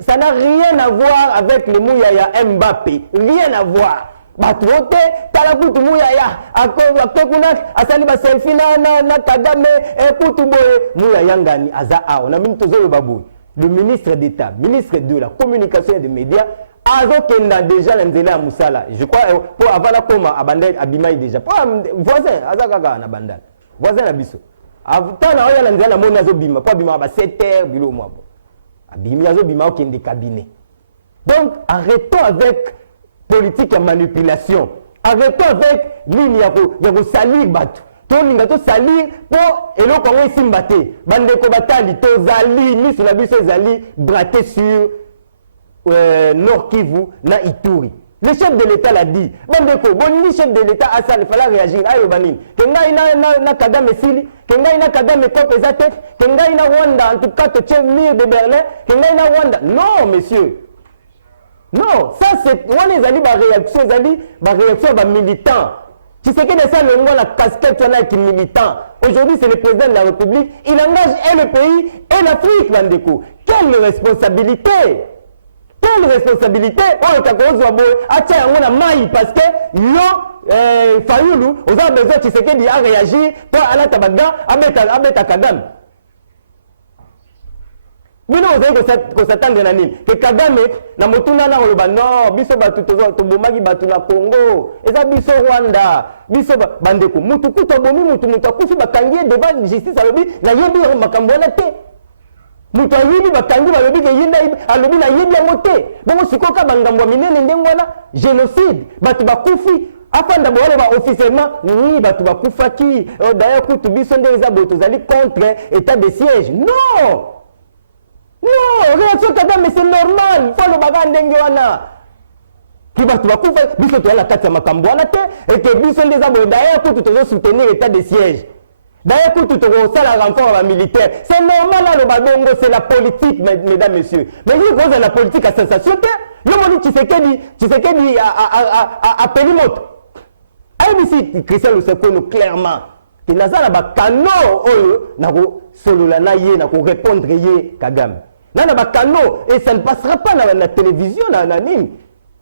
ça n'a rien à voir avec le Mouyaya Mbappé. Rien à voir. Batouote, Talakutu Mouyaya, Akokunak, Asali Selfie na Kagame, Kutuboye, Mouyaya Ngani, Azaa, on a mis tout babou. Le ministre d'État, ministre de la communication et des médias, Azokenda déjà l'Anzela Moussala. Je crois, pour avant la coma, Abandel, Abimaï déjà. Pour voisin, Azakaga, Nabandal. Voisin Abisso. Avant la l'Anzela Monazo Bima, pas Bima, 7 heures, bilo moi. abimiazo bimao qui est des cabinets. Donc arrêtons avec politique et manipulation. Arrêtons avec ligne yako salir batu. Tolinga to salir pour eloko ngo simbate. Bande ko batali to zali misu na biso zali braté sur Nord Kivu na Ituri. Le chef de l'État l'a dit. Bandeko, bon, chef de l'État a ça, il fallait réagir. Ayo banin. Kenga ina Kagame Sili, Kenga ina Kagame Kope Zatek, Kenga ina Wanda, en tout cas, te tient mur de Berlin, Kenga ina Wanda. Non, monsieur. Non, ça c'est. On les a dit, réaction, militant. Tu sais que de ça, le monde, la casquette, on a qui militant. Aujourd'hui, c'est le président de la République. Il engage et le pays et l'Afrique, Bandeko. Quelle responsabilité! Quelle responsabilité? Oh, parce que yo, Fayoulou, on a besoin de ce qu'il a réagi pour aller à Tabaga, à Kagame. Mais non, vous avez qu'on s'attendre à Nîmes. Que Kagame, na motuna na oloba non, biso batu to bomaki batu na Congo. Eza biso Rwanda, biso bandeko. Mutu kuto bomi mutu akufi bakangie devant justice alobi na yebi makambo na te. Mutu ayibi bakangi balobi ke yinda alobi na yebi yango te. Bongo sikoka bangambo minene ndengo wana génocide. Batu bakufi afanda bo ba officiellement ni batu bakufaki. D'ailleurs kutu biso ndeza boto zali contre état de siège. Non! Non, réaction Kagame, mais c'est normal. Il faut le bagage d'Engewana. Qui va tout faire, biso to la kati ya makambo wana te et que biso les abo d'ailleurs tout to soutenir l'état de siège. D'ailleurs tout to ça la renfort militaire. C'est normal là le badongo, c'est la politique mesdames messieurs. Mais il cause la politique à sensation te. Yo moni Tshisekedi a Pelimoto. ABC Christian Lusekono clairement que nazala ba kano oyo na ko solola na ye na ko répondre ye Kagame. Nana ba kano et ça ne passera pas dans la télévision dans l'anime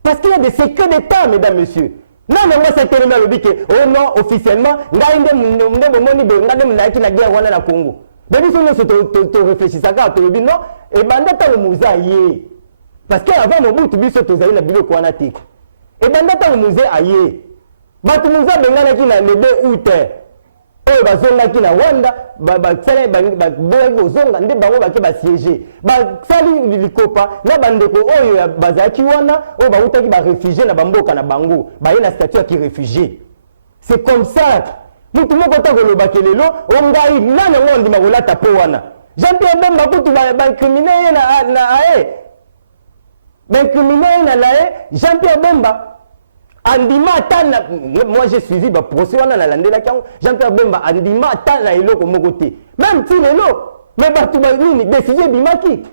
parce qu'il y a des secrets d'État mesdames messieurs. Non mais moi c'est tellement le dit que oh non officiellement ngainde moni be ngade mnaiki na guerre wana na Congo. Depuis ce moment to réfléchir ça quand to dit non et bandata le muza ye parce que avant Mobutu biso to zali na biloko wana te. Et bandata le muza aye. Batu muza bengana ki na le 2 août. Oh bazonga ki na Rwanda ba tsala ba zonga nde bango ba ke ba siéger ba sali likopa na bandeko oyo bazaki wana o ba utaki ba réfugié na bamboka na bango ba yena statut qui réfugié. C'est comme ça mutu moko to ko loba kelelo o ngai nana ngondi makolata po wana Jean-Pierre Bemba kutu ba criminel na ae ben criminel na lae Jean-Pierre Bemba Andima Tana, moi j'ai suivi le procès, Jean-Pierre Bemba, Andima Tana et l'autre mon côté. Même si les lots, mais Batoubani, décidé Bimaki.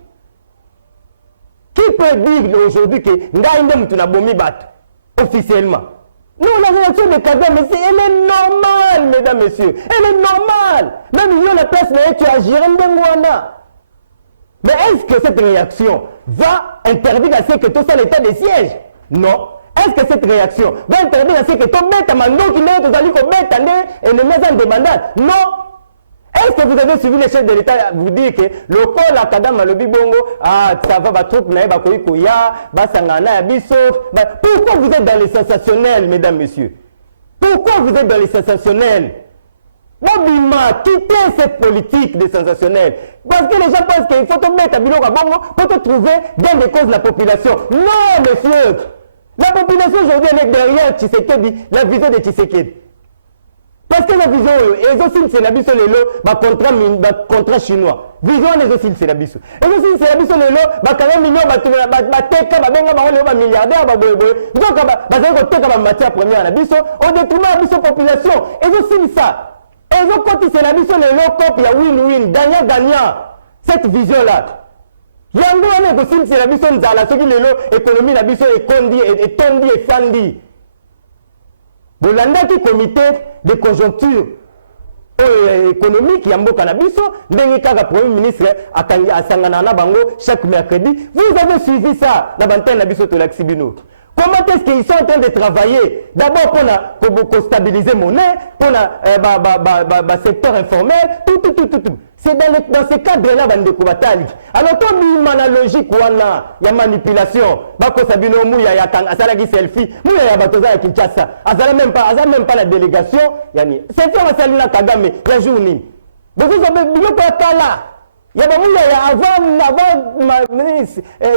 Qui peut dire aujourd'hui que Ngaïndem tu n'as bomi bat officiellement? Non, la réaction de Kagame, elle est normale, mesdames, messieurs. Elle est normale. Même il y a la place, mais tu as géré Ndengouana. Mais est-ce que cette réaction va interdire à ce que tout ça l'état de siège? Non. Est-ce que cette réaction va interdire à ce que ton bête à Mando qui n'est pas allé comme bête et ne met en demandant? Non. Est-ce que vous avez suivi les chefs de l'État vous dire que le col à Kadam le Bibongo, ah, ça va, troupe, naïba koya, basangana, abisso. Pourquoi vous êtes dans les sensationnels, mesdames, messieurs? Pourquoi vous êtes dans les sensationnels? Bobima, quittez cette politique des sensationnels. Parce que les gens pensent qu'il faut te mettre à Biloko à Bongo pour te trouver dans les causes de la population. Non, messieurs. La population aujourd'hui elle est derrière Tshisekedi, la vision de Tshisekedi. Parce que la vision, ils aussi c'est la vision de l'eau, contrat chinois. Vision les aussi c'est la vision. Et aussi c'est la vision de l'eau, 40 millions, milliardaires, donc on matière première à la vision, on détruit la vision population. Et aussi ça. Et donc quand c'est la vision de l'eau, il y a win-win, gagnant-gagnant. Cette vision-là. Yango wana ko sim c'est la biso nzala soki lelo économie la biso ekondi et tondi et fandi. Bolanda ki comité de conjoncture économique ya mboka na biso ndenge kaka premier ministre akangi asangana na bango chaque mercredi. Vous avez suivi ça na bantene na biso to la Xibino. Comment est-ce qu'ils sont en train de travailler? D'abord pour stabiliser monnaie, pour le secteur informel, tout. C'est dans ce cadre-là que nous avons. Alors, quand nous avons la logique, il y a manipulation. Bako Sabino Mouya, il y a Salagi Selfie, Mouya, il y a Batoza Kinshasa. Même pas la délégation. C'est fait Salina Kagame, la journée. Donc, vous avez bien là. Il y a avant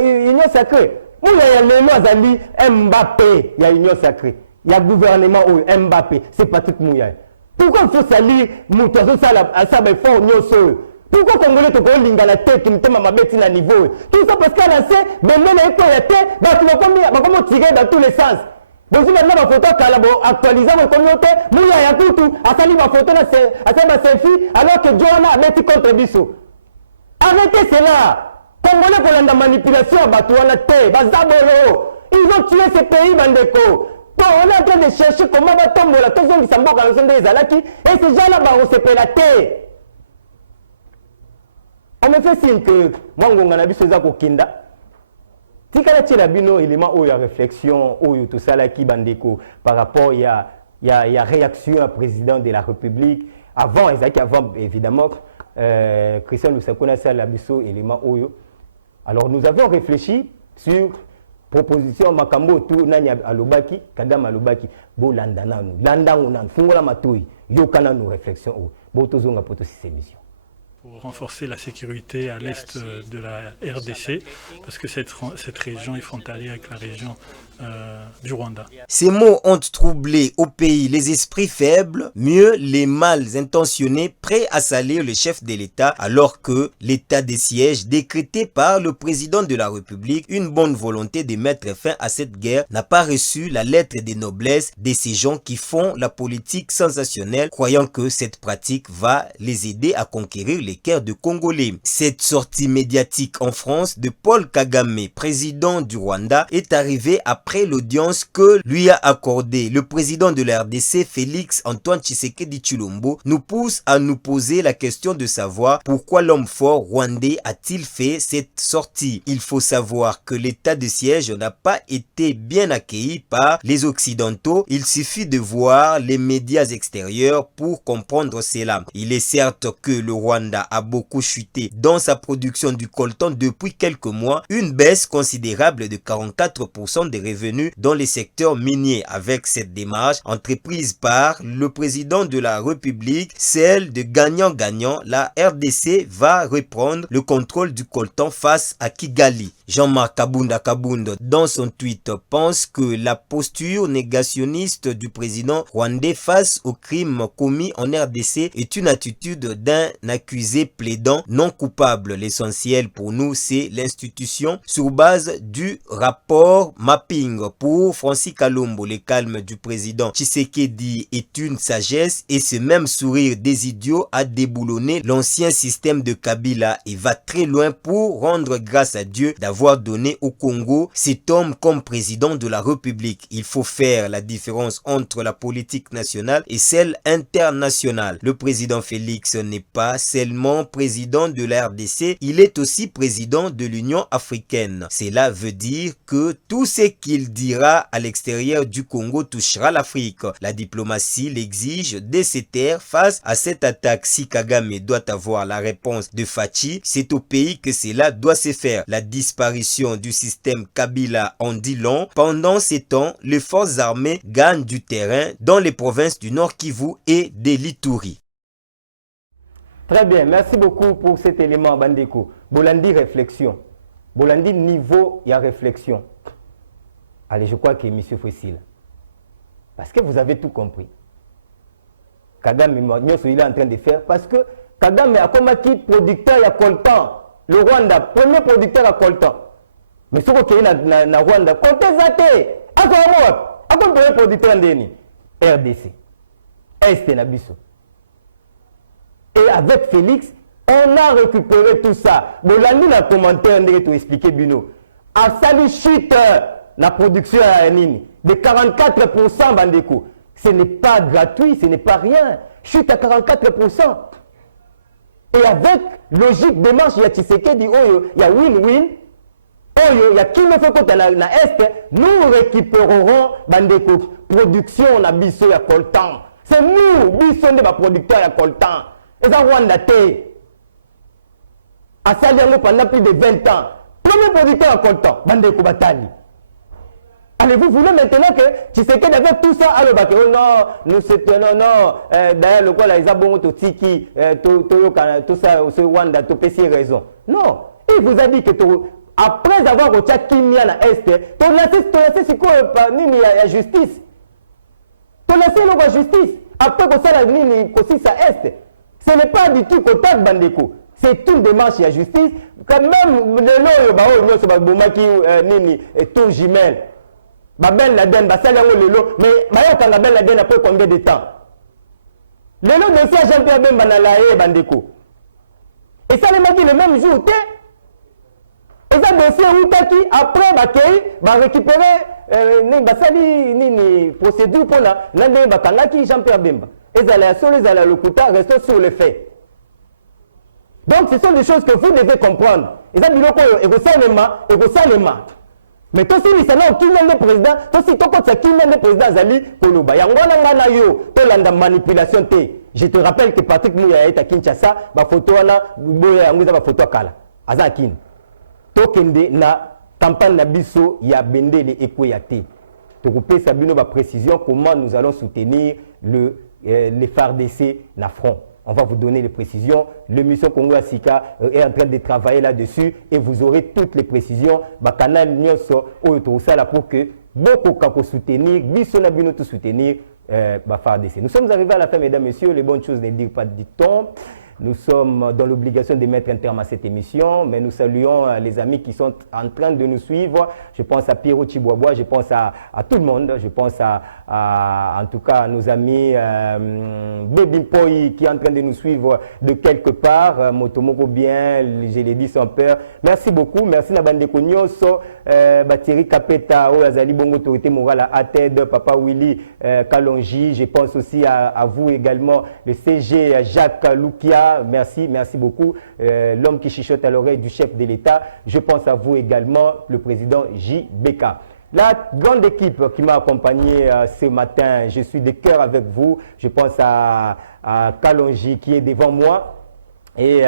Union Sacrée. Il y a le Azali Mbappé, il y a Union Sacrée. Il y a gouvernement Mbappé, c'est pas tout le monde. Pourquoi il faut salir Moutazo ça va faire Union Sacrée? Pourquoi Congolais te connaissent la tête qui me t'a ma bête à niveau? Tout ça parce qu'à lancé, mais même avec la tête, bah tu vas tirer dans tous les sens. Donc si maintenant ma photo actualisée ma communauté, moi il y a tout, à salir ma photo à faire ma selfie, alors que Johanna a mis contre Bissou. Arrêtez cela. Congolais pour la manipulation à Batouana Té, Bazabolo. Ils ont tué ce pays, Bandeko. Bon, on est en train de chercher comment va tomber la question qui s'en va dans le des Alaki, et ces gens-là, on s'est la Té. On me fait signe que moi, on a vu ce Zako Kinda. Si quand tu as bino élément où il y a réflexion, où il y a tout ça là qui bandeko par rapport il y a réaction à président de la République avant évidemment Christian Lusakuna ça la biso élément où alors nous avons réfléchi sur proposition makambo tout nanya alobaki kadam alobaki bo landana nous landanga nan fungola matoi yokana nous réflexion bo tozonga poto cette émission pour renforcer la sécurité à l'est de la RDC, parce que cette région est frontalière avec la région du Rwanda. Ces mots ont troublé au pays les esprits faibles, mieux les mal intentionnés, prêts à salir le chef de l'État, alors que l'état de siège décrété par le président de la République, une bonne volonté de mettre fin à cette guerre, n'a pas reçu la lettre de noblesse de ces gens qui font la politique sensationnelle, croyant que cette pratique va les aider à conquérir les cœurs de Congolais. Cette sortie médiatique en France de Paul Kagame, président du Rwanda, est arrivée après l'audience que lui a accordé le président de la RDC, Félix Antoine Tshisekedi Tshilombo, nous pousse à nous poser la question de savoir pourquoi l'homme fort rwandais a-t-il fait cette sortie. Il faut savoir que l'état de siège n'a pas été bien accueilli par les Occidentaux. Il suffit de voir les médias extérieurs pour comprendre cela. Il est certes que le Rwanda a beaucoup chuté dans sa production du coltan depuis quelques mois, une baisse considérable de 44% des revenus dans les secteurs miniers. Avec cette démarche entreprise par le président de la République, celle de gagnant-gagnant, la RDC va reprendre le contrôle du coltan face à Kigali. Jean-Marc Kabunda dans son tweet, pense que la posture négationniste du président rwandais face aux crimes commis en RDC est une attitude d'un accusé plaidant non coupable. L'essentiel pour nous, c'est l'institution sur base du rapport mapping. Pour Francis Kalombo, le calme du président Tshisekedi est une sagesse et ce même sourire des idiots a déboulonné l'ancien système de Kabila et va très loin pour rendre grâce à Dieu d'avoir donné au Congo cet homme comme président de la République. Il faut faire la différence entre la politique nationale et celle internationale. Le président Félix n'est pas seulement président de la RDC, il est aussi président de l'Union africaine. Cela veut dire que tout ce qu'il dira à l'extérieur du Congo touchera l'Afrique. La diplomatie l'exige dès ces terres face à cette attaque. Si Kagame doit avoir la réponse de Fachi, c'est au pays que cela doit se faire. La disparition du système Kabila en dit long. Pendant ces temps, les forces armées gagnent du terrain dans les provinces du Nord Kivu et de l'Ituri. Très bien, merci beaucoup pour cet élément, Bandeko. Bolandi réflexion. Bolandi niveau, il y a réflexion. Allez, je crois que M. Fouessil. Parce que vous avez tout compris. Kagame, il est en train de faire. Parce que Kagame a comme acquis producteur à coltan. Le Rwanda, premier producteur à coltan. Mais ce qui est dans Rwanda, coltan zate. À quoi premier producteur en RDC. Est Nabiso. Et avec Félix, on a récupéré tout ça. Bolandi dans le commentaire, on a expliqué Bino. À salut chute. La production à Nini, de 44%, Bandeko. Ce n'est pas gratuit, ce n'est pas rien. Chute à 44%. Et avec logique démarche, il y a Tshisekedi, il y a win-win. Il y a qui me fait côté na Est, nous récupérerons, Bandeko, production na biso ya coltan. C'est nous, biso de ma producteur ya coltan. Et ça, Rwanda té. À Saliango pendant plus de 20 ans. Premier producteur à coltan, Bandeko Batali. Allez, vous voulez maintenant que Tshisekedi avec tout ça, alors oh non, nous c'était non, d'ailleurs le quoi là, ils ont bon tiki, tout ça, ce Wanda, tout petit raison. Non, il vous a dit que après avoir retiré Kimia na Est, tu laissé c'est quoi, nini la justice. Tu laissé la justice. Après que ça la nini aussi ça Est. Ce n'est pas du tout contact bandeko. C'est une démarche à justice. Quand même le loyo ba o nyoso ba bomaki nini et tout Jimel. Ben Laden, mais Ben Laden après combien de temps? Le nom de Jean-Pierre Bemba Nalaye Bandeko. Et ça les m'a dit le même jour, et ça dossier où qui après va récupérer une procédure pour la Jean-Pierre Bemba. Et ça les locuta restent sur le fait. Donc ce sont des choses que vous devez comprendre. Et ça dit le mais toi si ça n'a aucun président, toi si toi quand le président Zali Koloba, yangwana yo, to landa manipulation té. Je te rappelle que Patrick Mouya est à Kinshasa, ba photo na boya yanguza ba photo kala. Azakin. To kende na campagne na biso ya bendele ekoya té. To couper Sabino ba précision comment nous allons soutenir les FARDC na front. On va vous donner les précisions. Le mission Congo Asika est en train de travailler là-dessus et vous aurez toutes les précisions. Canal Nyonso là pour que beaucoup de soutenir, Bissona Bino tout soutenir FARDC. Nous sommes arrivés à la fin, mesdames, messieurs. Les bonnes choses ne disent pas dit-on. Nous sommes dans l'obligation de mettre un terme à cette émission, mais nous saluons les amis qui sont en train de nous suivre. Je pense à Pierrot Chiboabois, je pense à tout le monde, je pense en tout cas à nos amis Baby Poi qui est en train de nous suivre de quelque part, Motomoko bien, je l'ai dit sans peur. Merci beaucoup, merci Nabande Konyoso, Thierry Kapeta, Azali Bongo Autorité Morale à TED, Papa Willy Kalonji, je pense aussi à vous également, le CG Jacques Loukia. Merci beaucoup. L'homme qui chuchote à l'oreille du chef de l'État. Je pense à vous également, le président JBK. La grande équipe qui m'a accompagné ce matin, je suis de cœur avec vous. Je pense à Kalonji qui est devant moi. Et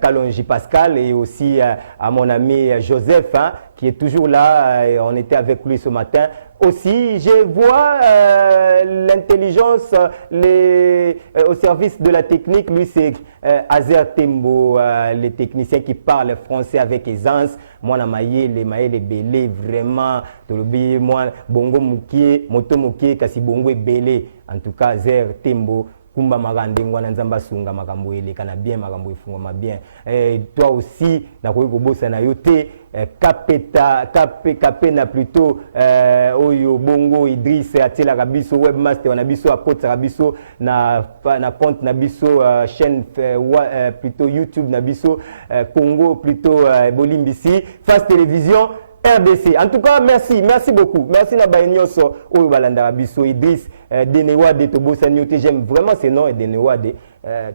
Kalonji Pascal et aussi à mon ami Joseph qui est toujours là. On était avec lui ce matin. Aussi, je vois l'intelligence au service de la technique. Lui, c'est Azer Tembo, les techniciens qui parlent français avec aisance. Moi, la les belé, vraiment. Moi, bongo moukie, moto moukie, kasi bongo est belé. En tout cas, Azer Tembo. Kumba magande ngwana nzamba sunga makambo elekana bien makambo efungwa bien. Toi aussi na koyi kobosa na yote kapé na plutôt oyo bongo Idriss atela kabiso webmaster na biso apôtre kabiso na compte na biso chaîne plutôt YouTube na biso Congo plutôt Bolimbisi Face Télévision RDC. En tout cas, merci beaucoup. Merci na baignoso oyo balanda biso Idriss Denewade Tobosa Nyote. J'aime vraiment ces noms Denewade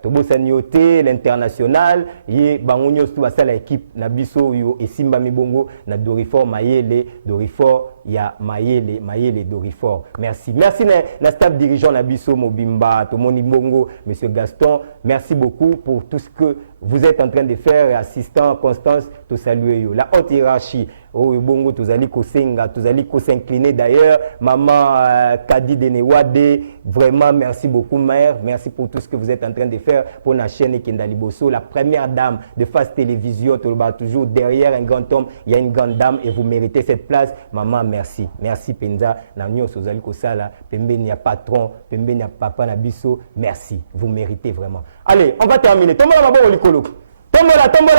Tobosa Nyote, l'international, yé bangonyos tout ça l'équipe na biso yo esimba mibongo na Dorifor Mayele Dorifor ya Mayele Dorifor. Merci na staff dirigeant na biso Mobimba Tomoni Bongo, monsieur Gaston. Merci beaucoup pour tout ce que vous êtes en train de faire, assistant Constance, tout saluer yo. La haute hiérarchie au Bongo, tous allez kosenga, tous allez s'incliner d'ailleurs. Maman Kadi Denewade, vraiment merci beaucoup mère, merci pour tout ce que vous êtes en train de faire pour la chaîne Kendali Bosso, la première dame de Face Télévision, toujours derrière un grand homme, il y a une grande dame et vous méritez cette place. Maman, merci Penza, na nyonso zali kosala, pembe ni a patron, pembe ni a papa na biso, merci, vous méritez vraiment. Allez, on va terminer. Tombola maboko likolo. Tombola pepa.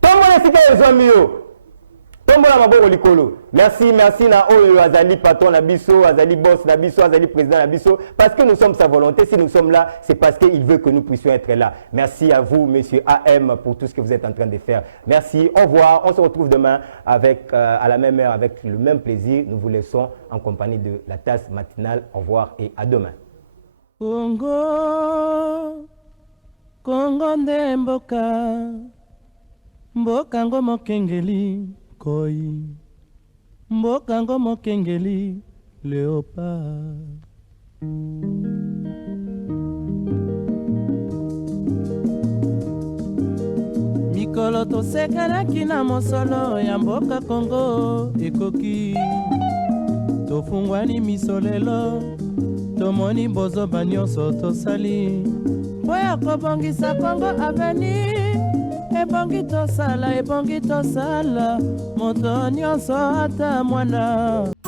Tombola sika ezomio. Tombola maboko likolo. Merci na oyo azali patron na biso, azali boss na biso, azali président na biso parce que nous sommes sa volonté. Si nous sommes là, c'est parce qu'il veut que nous puissions être là. Merci à vous monsieur AM pour tout ce que vous êtes en train de faire. Merci, au revoir. On se retrouve demain avec à la même heure avec le même plaisir. Nous vous laissons en compagnie de la tasse matinale. Au revoir et à demain. Congo nde mboka ngo mokengeli koi mboka ngo mokengeli léopard. mikolo tosekelaki na mosolo ya mboka Kongo ekoki tofungwani misolelo tomoni bozoba nyonso tosali po ya kobongisa Kongo aveni ebongi tosala moto nyonso ata mwana